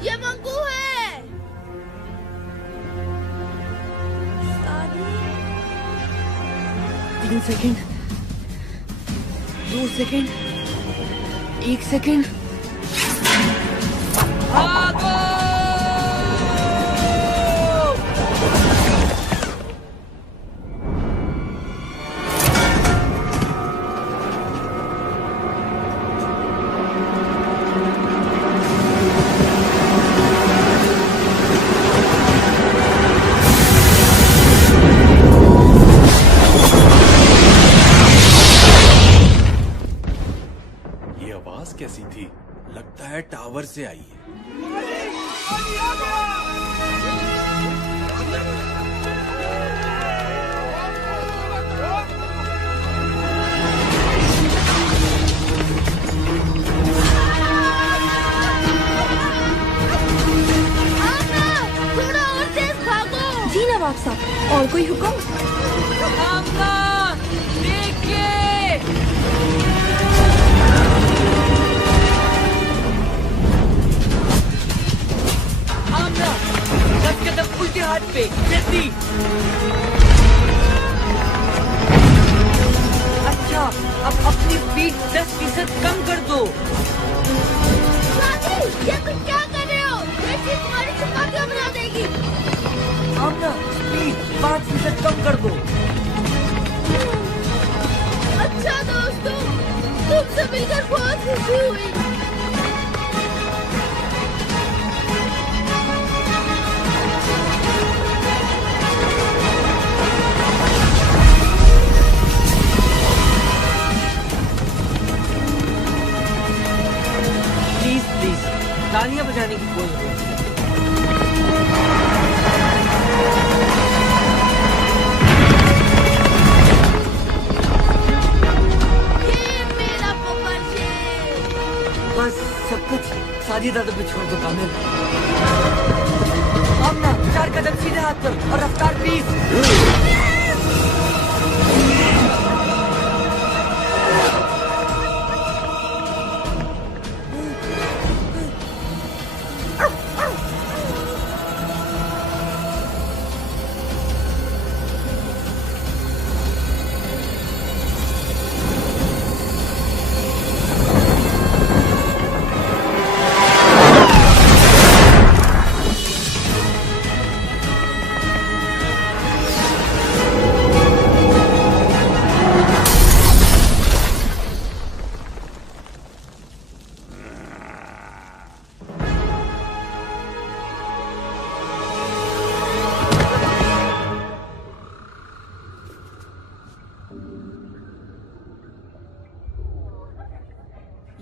ये मंगू है। 3 सेकंड, 2 सेकंड, 1 सेकंड। भागो! ये आवाज कैसी थी? लगता है टावर से आई है। थोड़ा और तेज भागो। जी नवाब साहब, और कोई हुक्म? आमना, देखिए! आमना, 10 कदम उल्टे हाथ पे, जल्दी! अच्छा, अब अपनी स्पीड 10% कम कर दो। सादी, ये तुम क्या कर रहे हो? ये चीज तुम्हारी चपातियां बना देगी। आमना, स्पीड 5% कम कर दो। अच्छा दोस्तों, तुमसे मिलकर बहुत खुशी हुई। तालियां बजाने की कोई जरूरत नहीं। बस सब कुछ सादी दादा पे छोड़ दो कामिल। आमना 4 कदम सीधे हाथ पर और रफ्तार 20।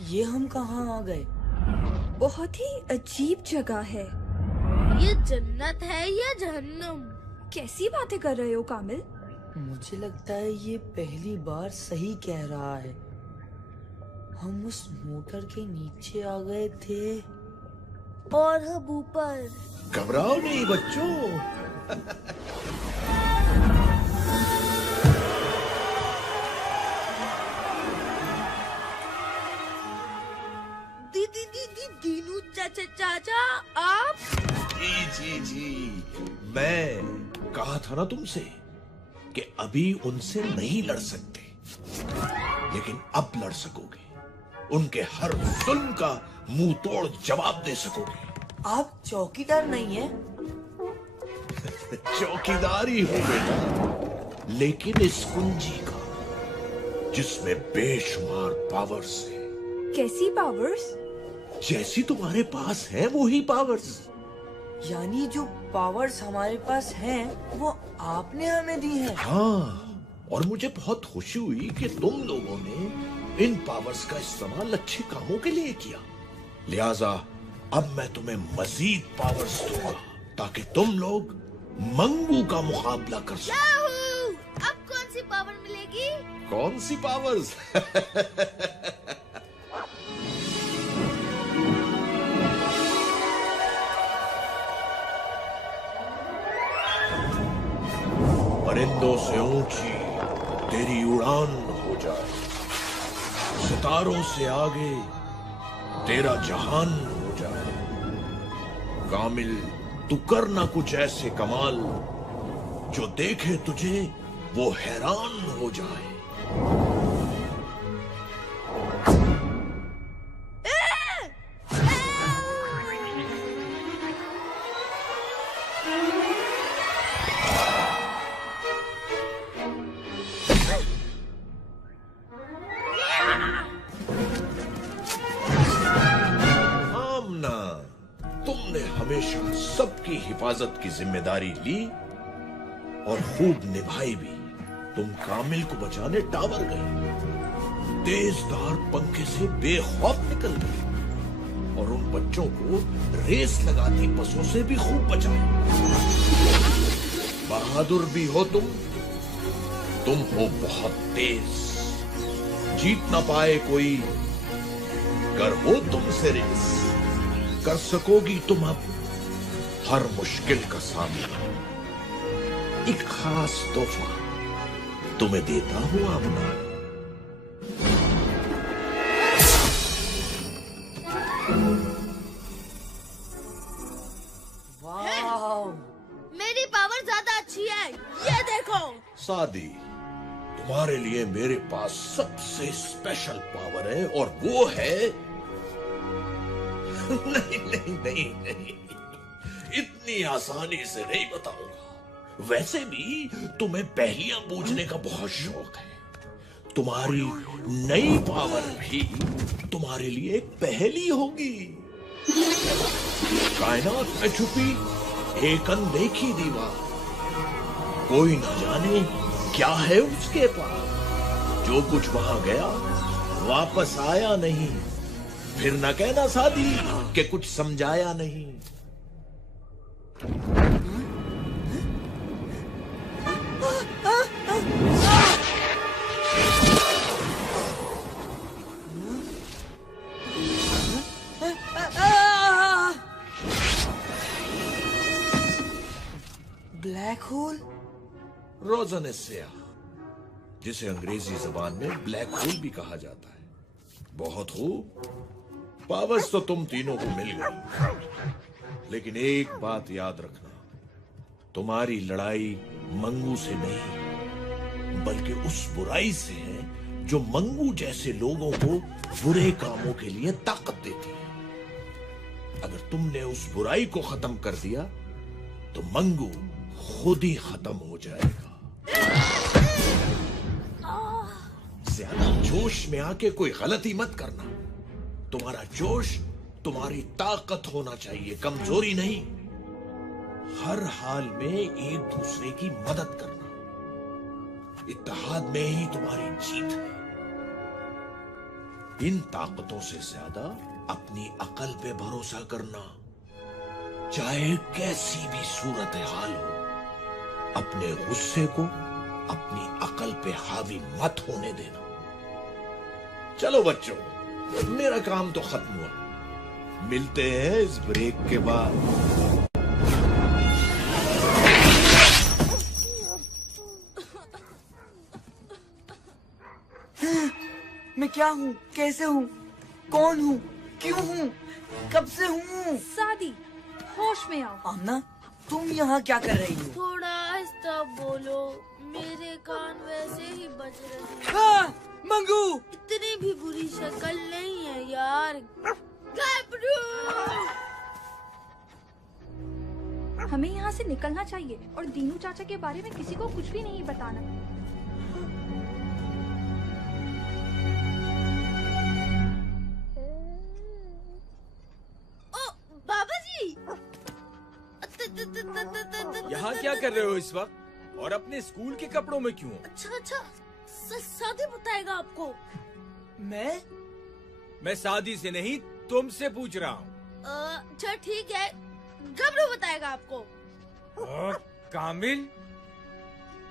ये हम कहाँ आ गए? बहुत ही अजीब जगह है। ये जन्नत है या जहन्नम? कैसी बातें कर रहे हो कामिल? मुझे लगता है ये पहली बार सही कह रहा है। हम उस मोटर के नीचे आ गए थे और हम ऊपर। घबराओ नहीं बच्चों। दीनू चाचा आप? जी मैं कहा था ना तुमसे कि अभी उनसे नहीं लड़ सकते, लेकिन अब लड़ सकोगे। उनके हर जुल्म का मुंह तोड़ जवाब दे सकोगे। आप चौकीदार नहीं है? चौकीदार ही हूं बेटा, लेकिन इस कुंजी का जिसमें बेशुमार पावर्स है। कैसी पावर्स? जैसी तुम्हारे पास है वो ही पावर्स। यानी जो पावर्स हमारे पास हैं वो आपने हमें दी हैं। हाँ, और मुझे बहुत खुशी हुई कि तुम लोगों ने इन पावर्स का इस्तेमाल अच्छे कामों के लिए किया। लिहाजा अब मैं तुम्हें मजीद पावर्स दूंगा ताकि तुम लोग मंगू का मुकाबला कर सको। अब कौन सी पावर मिलेगी? कौन सी पावर्स? परिंदों से ऊंची तेरी उड़ान हो जाए, सितारों से आगे तेरा जहान हो जाए। कामिल तू करना कुछ ऐसे कमाल जो देखे तुझे वो हैरान हो जाए। सबकी हिफाजत की जिम्मेदारी ली और खूब निभाई भी। तुम कामिल को बचाने टावर गई, तेजधार पंखे से बेखौफ निकल गई और उन बच्चों को रेस लगाती बसों से भी खूब बचाए। बहादुर भी हो तुम हो बहुत तेज, जीत ना पाए कोई। कर हो तुमसे रेस, कर सकोगी तुम अब हर मुश्किल का सामना। एक खास तोहफा तुम्हें देता हूं आमना। वाह, मेरी पावर ज्यादा अच्छी है, ये देखो। सादी, तुम्हारे लिए मेरे पास सबसे स्पेशल पावर है और वो है नहीं, इतनी आसानी से नहीं बताऊंगा। वैसे भी तुम्हें पहेलियां पूछने का बहुत शौक है। तुम्हारी नई पावर भी तुम्हारे लिए एक पहेली होगी। कायनात में छुपी एक अनदेखी दीवार, कोई न जाने क्या है उसके पास। जो कुछ वहां गया वापस आया नहीं, फिर न कहना सादी कि कुछ समझाया नहीं। Black hole? रोजन स्याह, जिसे अंग्रेजी जबान में ब्लैक होल भी कहा जाता है। बहुत खूब, पावर्स तो तुम तीनों को मिल गई, लेकिन एक बात याद रखना, तुम्हारी लड़ाई मंगू से नहीं बल्कि उस बुराई से है जो मंगू जैसे लोगों को बुरे कामों के लिए ताकत देती है। अगर तुमने उस बुराई को खत्म कर दिया तो मंगू खुद ही खत्म हो जाएगा। ज्यादा जोश में आके कोई गलती मत करना। तुम्हारा जोश तुम्हारी ताकत होना चाहिए, कमजोरी नहीं। हर हाल में एक दूसरे की मदद करना, इत्तेहाद में ही तुम्हारी जीत है। इन ताकतों से ज्यादा अपनी अकल पे भरोसा करना। चाहे कैसी भी सूरत हाल हो, अपने गुस्से को अपनी अकल पे हावी मत होने देना। चलो बच्चों, मेरा काम तो खत्म हुआ। मिलते हैं इस ब्रेक के बाद। मैं क्या हूँ, कैसे हूँ, कौन हूँ, क्यों हूँ, कब से हूँ? सादी, होश में आओ। आमना, तुम यहाँ क्या कर रही हो? थोड़ा आहिस्ता बोलो, मेरे कान वैसे ही बज रहे हैं। मंगू! इतनी भी बुरी शक्ल नहीं है यार। गबरू! हमें यहाँ से निकलना चाहिए और दीनू चाचा के बारे में किसी को कुछ भी नहीं बताना। ओ, बाबा जी! यहाँ क्या कर रहे हो इस वक्त? और अपने स्कूल के कपड़ों में क्यों? अच्छा, सादी बताएगा आपको। मैं शादी से नहीं, तुमसे पूछ रहा हूँ। अच्छा ठीक है, गबरू बताएगा आपको। कामिल?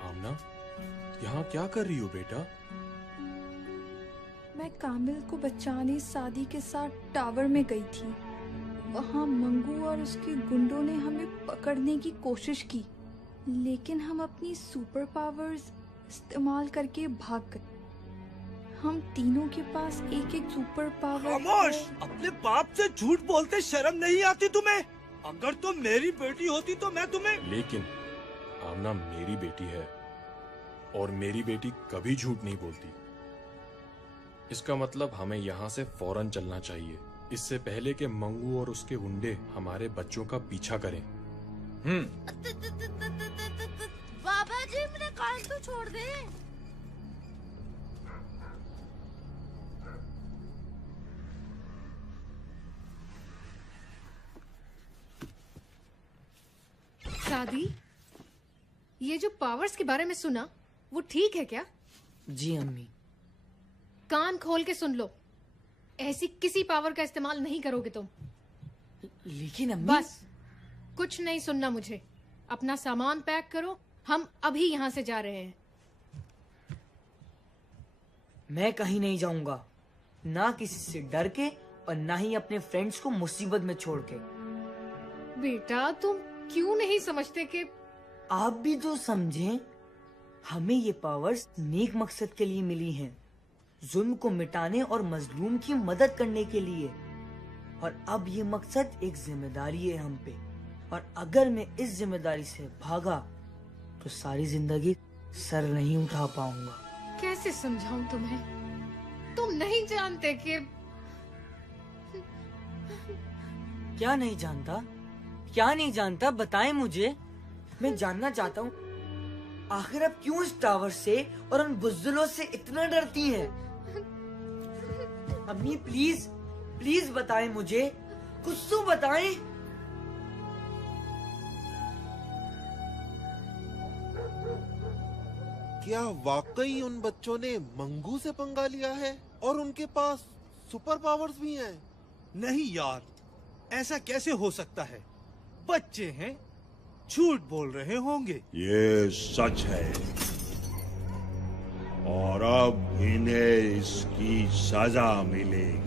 आमना, यहाँ क्या कर रही हो बेटा? मैं कामिल को बचाने सादी के साथ टावर में गई थी। वहाँ मंगू और उसके गुंडों ने हमें पकड़ने की कोशिश की, लेकिन हम अपनी सुपर पावर्स इस्तेमाल करके भाग गए। हम तीनों के पास एक एक सुपर पावर। खामोश! अपने बाप से झूठ बोलते शर्म नहीं आती तुम्हें? अगर तुम मेरी बेटी होती तो मैं तुम्हें। लेकिन आमना मेरी बेटी है और मेरी बेटी कभी झूठ नहीं बोलती। इसका मतलब हमें यहाँ से फौरन चलना चाहिए, इससे पहले कि मंगू और उसके गुंडे हमारे बच्चों का पीछा करें। बाबा जी, मेरा कान तो छोड़ दे। सादी, ये जो पावर्स के बारे में सुना, वो ठीक है क्या? जी अम्मी। कान खोल के सुन लो, ऐसी किसी पावर का इस्तेमाल नहीं करोगे तुम। लेकिन अम्मी। बस, कुछ नहीं सुनना मुझे। अपना सामान पैक करो, हम अभी यहाँ से जा रहे हैं। मैं कहीं नहीं जाऊंगा, ना किसी से डर के और ना ही अपने फ्रेंड्स को मुसीबत में छोड़ के। बेटा, तुम क्यों नहीं समझते कि आप भी तो समझें, हमें ये पावर्स नेक मकसद के लिए मिली हैं, जुल्म को मिटाने और मजलूम की मदद करने के लिए। और अब ये मकसद एक जिम्मेदारी है हम पे, और अगर मैं इस जिम्मेदारी से भागा तो सारी जिंदगी सर नहीं उठा पाऊंगा। कैसे समझाऊं तुम्हें? तुम नहीं जानते कि क्या नहीं जानता? क्या नहीं जानता, बताएं मुझे। मैं जानना चाहता हूँ, आखिर आप क्यों इस टावर से और उन बुज़दिलों से इतना डरती हैं? अम्मी प्लीज, प्लीज बताएं मुझे, कुछ तो बताएं। क्या वाकई उन बच्चों ने मंगू से पंगा लिया है और उनके पास सुपर पावर्स भी हैं। नहीं यार, ऐसा कैसे हो सकता है? बच्चे हैं, झूठ बोल रहे होंगे। ये सच है और अब इन्हें इसकी सजा मिलेगी।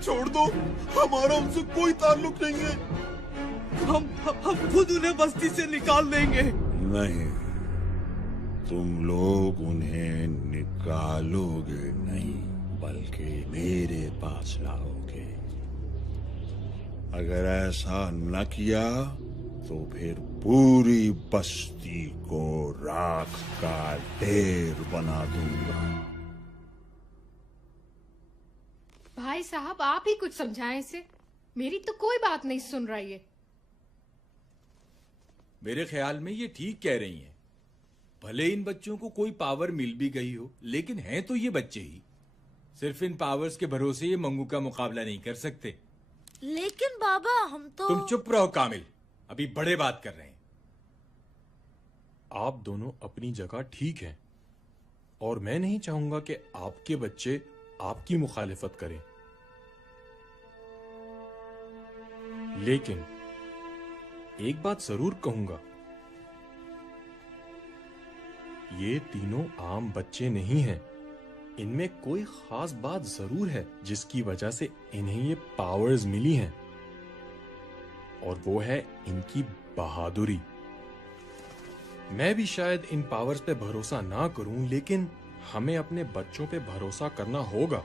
छोड़ दो, हमारा उनसे कोई ताल्लुक नहीं है। हम खुद उन्हें बस्ती से निकाल देंगे। नहीं, तुम लोग उन्हें निकालोगे नहीं, बल्कि मेरे पास लाओगे। अगर ऐसा न किया तो फिर पूरी बस्ती को राख का ढेर बना दूंगा। भाई साहब, आप ही कुछ समझाएं इसे। मेरी तो कोई बात नहीं सुन रहा ये। मेरे ख्याल में ये ठीक कह रही हैं। भले इन बच्चों को कोई पावर मिल भी गई हो, लेकिन हैं तो ये बच्चे ही। सिर्फ इन पावर्स के भरोसे ये मंगू का मुकाबला नहीं कर सकते। लेकिन बाबा, हम तो... तुम चुप रहो कामिल, अभी बड़े बात कर रहे हैं। आप दोनों अपनी जगह ठीक हैं और मैं नहीं चाहूंगा कि आपके बच्चे आपकी मुखालिफत करें, लेकिन एक बात जरूर कहूंगा, ये तीनों आम बच्चे नहीं हैं। इनमें कोई खास बात जरूर है जिसकी वजह से इन्हें ये पावर्स मिली हैं, और वो है इनकी बहादुरी। मैं भी शायद इन पावर्स पे भरोसा ना करूं, लेकिन हमें अपने बच्चों पे भरोसा करना होगा।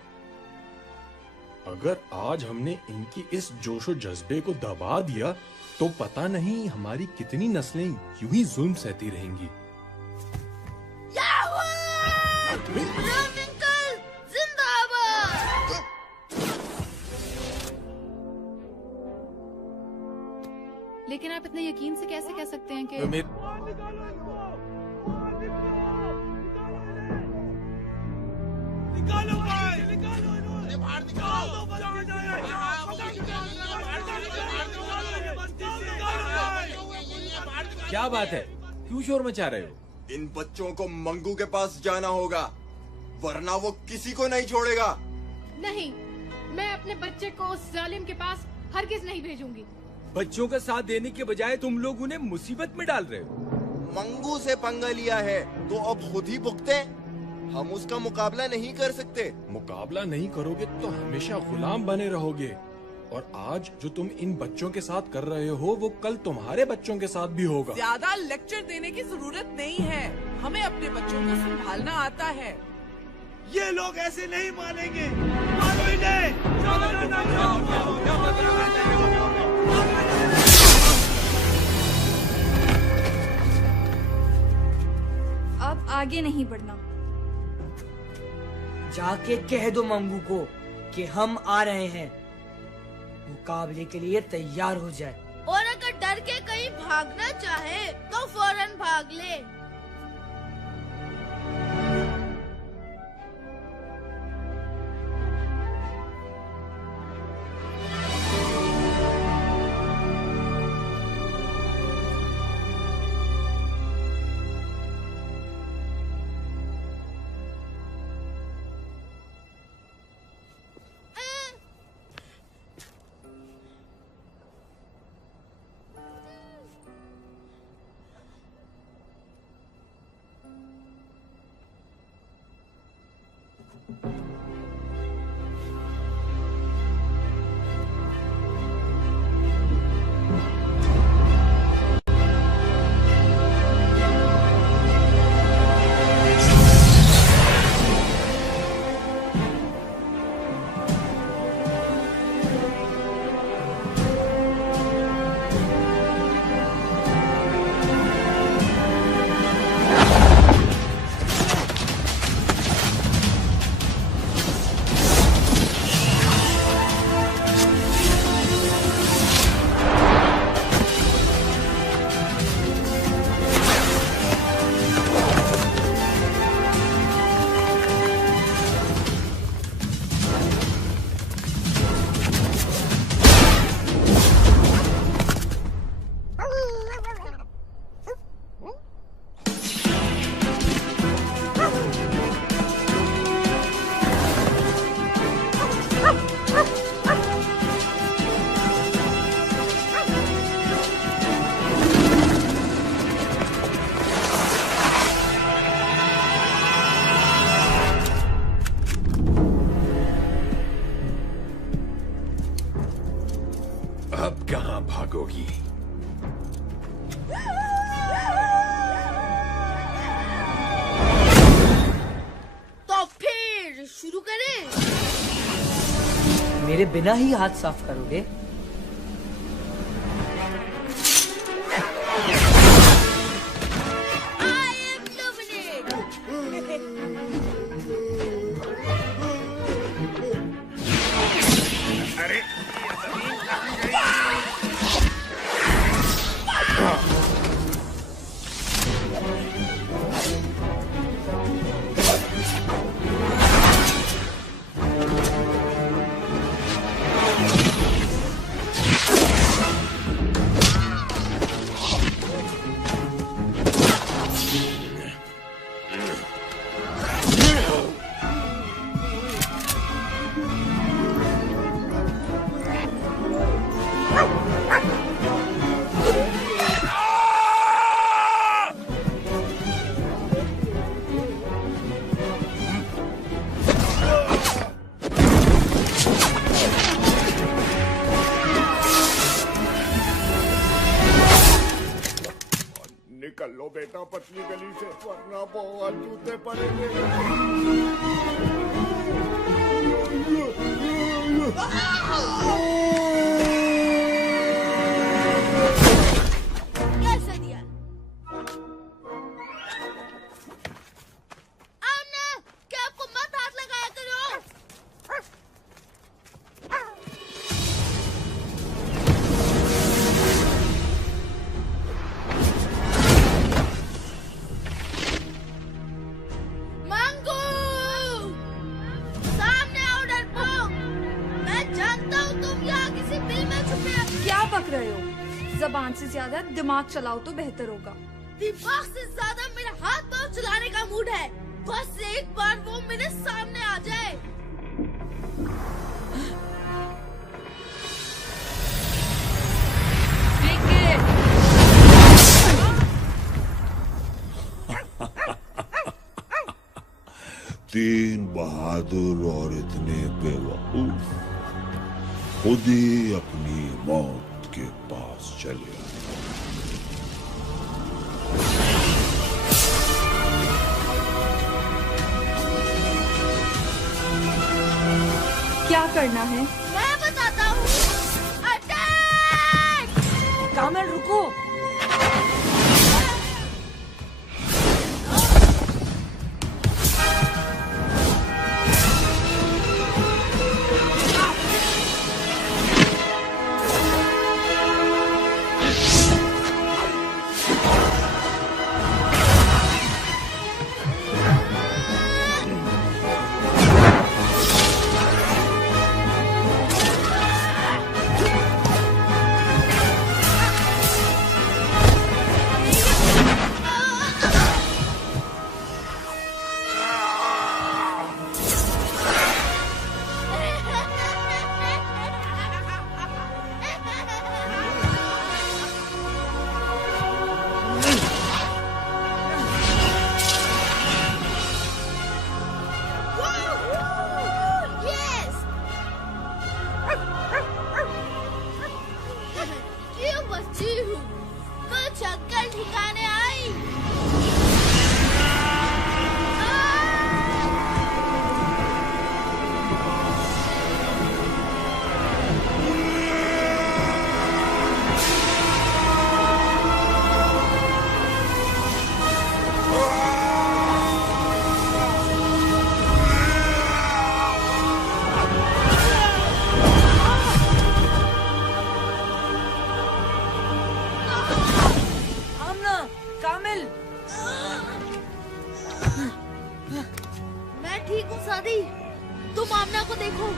अगर आज हमने इनकी इस जोशो जज्बे को दबा दिया तो पता नहीं हमारी कितनी नस्लें यूं ही जुल्म सहती रहेंगी। जिंदाबाद। लेकिन आप इतने यकीन से कैसे कह सकते हैं कि क्या बात है, क्यों शोर मचा रहे हो? इन बच्चों को मंगू के पास जाना होगा, वरना वो किसी को नहीं छोड़ेगा। नहीं, मैं अपने बच्चे को उस जालिम के पास हरगिज नहीं भेजूंगी। बच्चों का साथ देने के बजाय तुम लोग उन्हें मुसीबत में डाल रहे हो। मंगू से पंगा लिया है तो अब खुद ही भुगते। हम उसका मुकाबला नहीं कर सकते। मुकाबला नहीं करोगे तो हमेशा गुलाम बने रहोगे, और आज जो तुम इन बच्चों के साथ कर रहे हो वो कल तुम्हारे बच्चों के साथ भी होगा। ज्यादा लेक्चर देने की जरूरत नहीं है, हमें अपने बच्चों को संभालना आता है। ये लोग ऐसे नहीं मानेंगे। मारो इन्हें। अब आगे नहीं बढ़ना। जाके कह दो मंगू को कि हम आ रहे हैं, मुकाबले के लिए तैयार हो जाए। और अगर डर के कहीं भागना चाहे तो फौरन भाग ले। होगी। तो फिर शुरू करें? मेरे बिना ही हाथ साफ करोगे? निकल लो बेटा पतली गली से, वरना बहुत जूते पड़ेंगे। कैसे दिया? आमना, क्या आपको मत हाथ लगाया करो? मंगू! सामने आओ डरपोक! मैं जानता हूँ तुम यहाँ किसी बिल में छुपे हो। क्या बक रहे हो? जबान से ज्यादा दिमाग चलाओ तो बेहतर होगा। दिमाग से ज्यादा मेरा हाथ पांव चलाने का मूड है। बस एक बार वो मेरे सामने आ जाए। तीन बहादुर और इतने बेवकूफ खुद ही अपनी मौत के पास चले आए। क्या करना है? मैं बताता हूँ। अटैक! कामिल रुको। क्यों बच्ची हूँ? कुछ अक्कल ठिकाने आई। कामिल! मैं ठीक हूँ सादी। तुम आमना को देखो।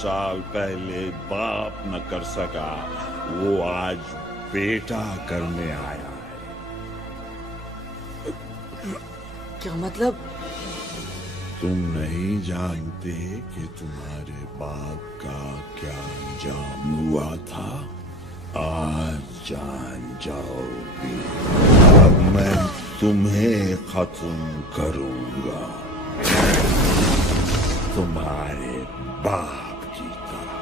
साल पहले बाप न कर सका वो आज बेटा करने आया है। क्या मतलब? तुम नहीं जानते कि तुम्हारे बाप का क्या अंजाम हुआ था? आज जान जाओगे। अब मैं तुम्हें खत्म करूंगा, तुम्हारे बाप की तरह।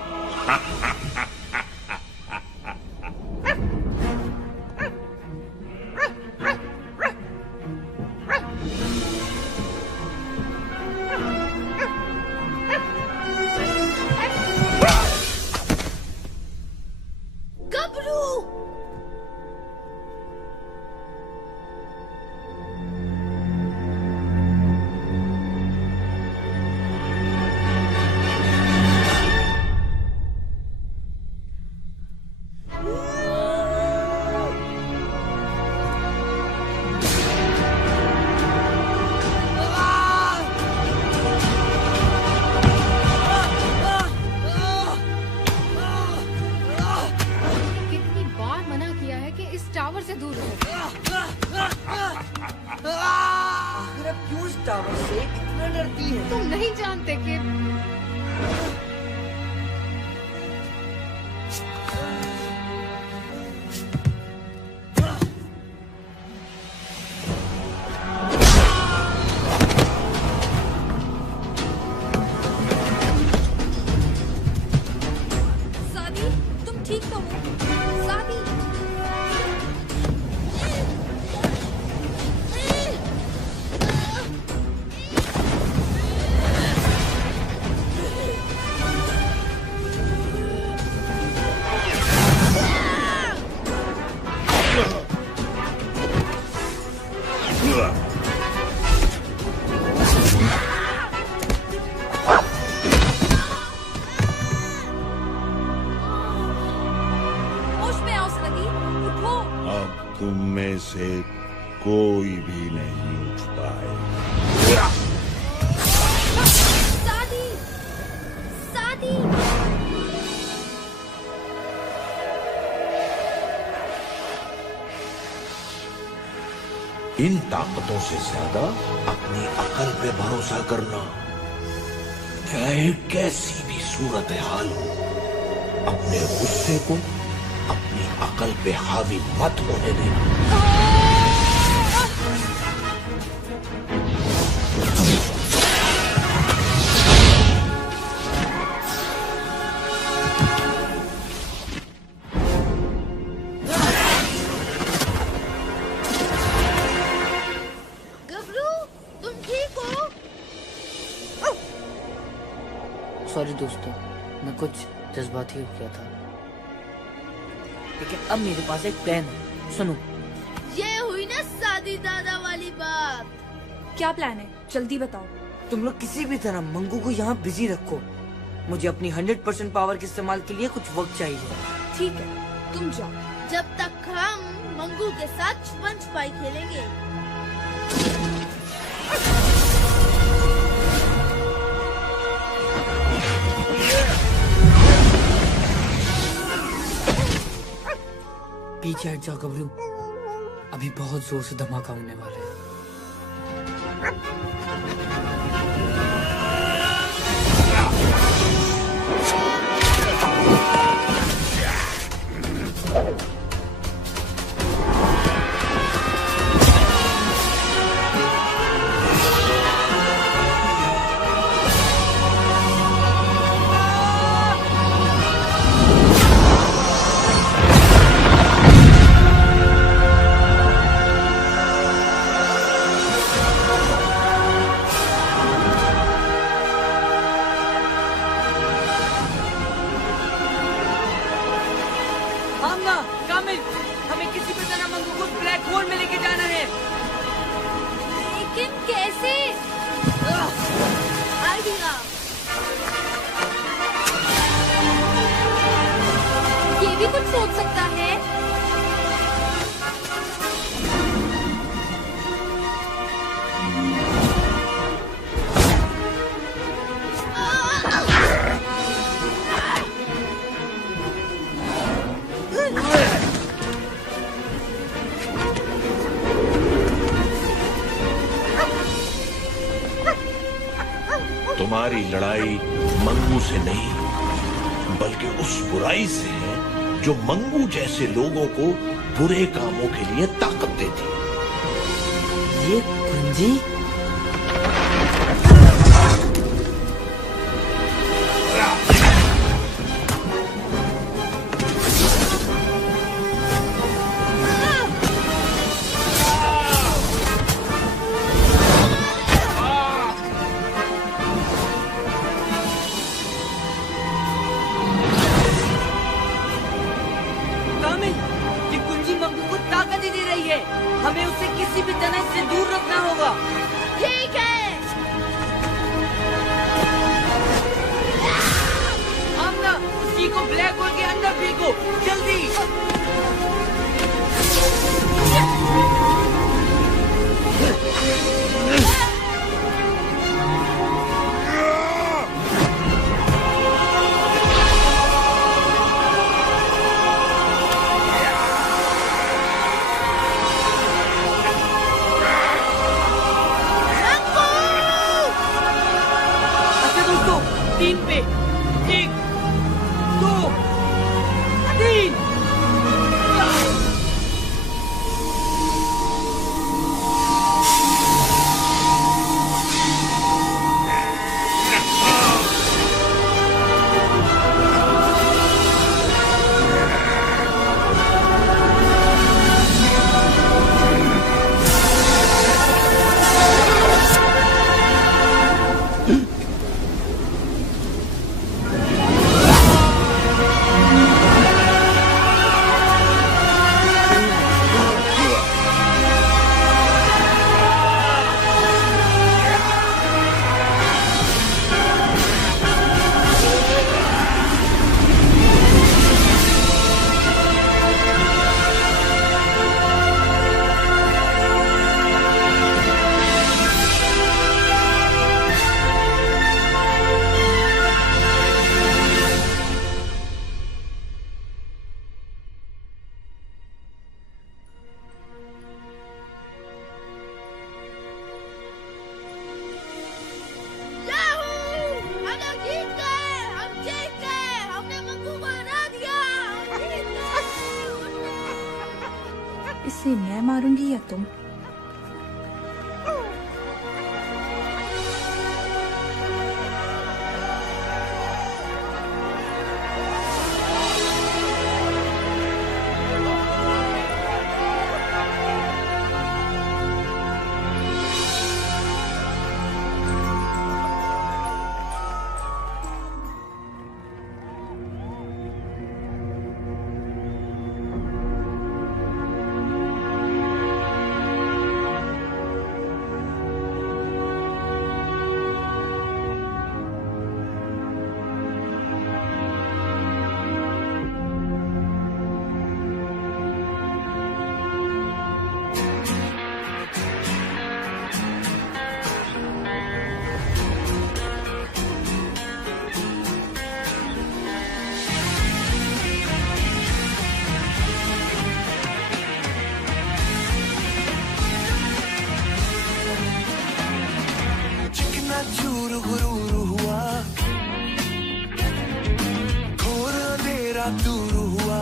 से कोई भी नहीं उठ पाए। सादी, सादी। इन ताकतों से ज्यादा अपनी अकल पे भरोसा करना। चाहे कैसी भी सूरत हाल हो, अपने गुस्से को अपनी अकल पे हावी मत होने देना। सॉरी दोस्तों, मैं कुछ जज्बाती हो गया था, लेकिन अब मेरे पास एक प्लान है। सुनो, ये हुई ना सादी दादा वाली बात। क्या प्लान है? जल्दी बताओ। तुम लोग किसी भी तरह मंगू को यहाँ बिजी रखो। मुझे अपनी 100% पावर के इस्तेमाल के लिए कुछ वक्त चाहिए। ठीक है, तुम जाओ। जब तक हम मंगू के साथ छुपन छुपाई खेलेंगे। पीछे हट जाओ गबरू, अभी बहुत जोर से धमाका होने वाला है। हमें किसी भी तरह मंगू को ब्लैक होल में लेके जाना है। लेकिन कैसे? आइडिया। ये भी कुछ सोच सकता है। हमारी लड़ाई मंगू से नहीं, बल्कि उस बुराई से है जो मंगू जैसे लोगों को बुरे कामों के लिए ताकत देती है। ये कुंजी? हमें उसे किसी भी तरह से दूर रखना होगा। ठीक है। आमना, उसी को ब्लैक होल के अंदर फेंको, जल्दी। इसे मैं मारूंगी या तुम? चूर गुरूर हुआ, घोर अंधेरा दूर हुआ,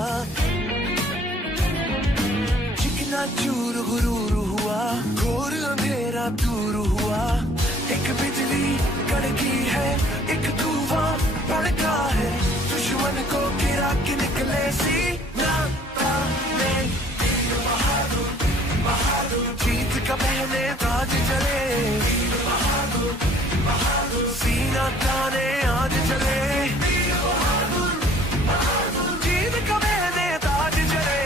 चिकना चूर गुरूर हुआ, घोर अंधेरा दूर हुआ। एक बिजली कड़की है, एक तूफान भड़का है, दुश्मन को गिरा के निकले सीना ताने। बहादुर बहादुर जीत का पहने ताज चले, सीना ताने आज चले। जीत का मैंने ताज चले,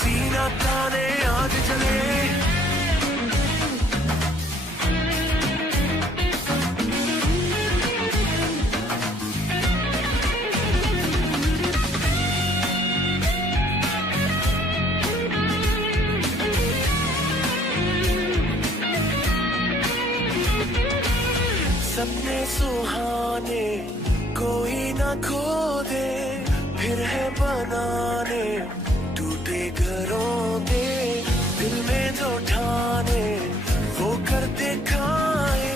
सीना ताने आज चले। सपने सुहाने कोई ना खो दे, फिर है बनाने टूटे घरों दे। दिल में जो ठाने वो कर दिखाए,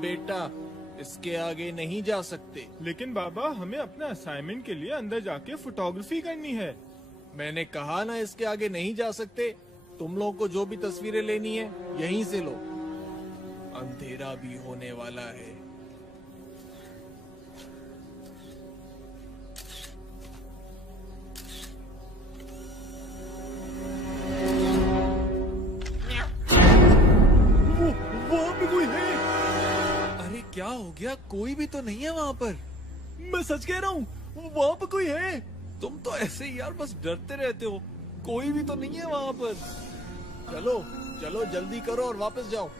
बेटा, इसके आगे नहीं जा सकते। लेकिन बाबा, हमें अपने असाइनमेंट के लिए अंदर जाके फोटोग्राफी करनी है। मैंने कहा ना इसके आगे नहीं जा सकते। तुम लोगों को जो भी तस्वीरें लेनी है यहीं से लो। अंधेरा भी होने वाला है। वहाँ पे कोई है। अरे क्या हो गया? कोई भी तो नहीं है वहाँ पर। मैं सच कह रहा हूँ, वहाँ पे कोई है। तुम तो ऐसे ही यार बस डरते रहते हो। कोई भी तो नहीं है वहाँ पर। चलो चलो जल्दी करो और वापस जाओ।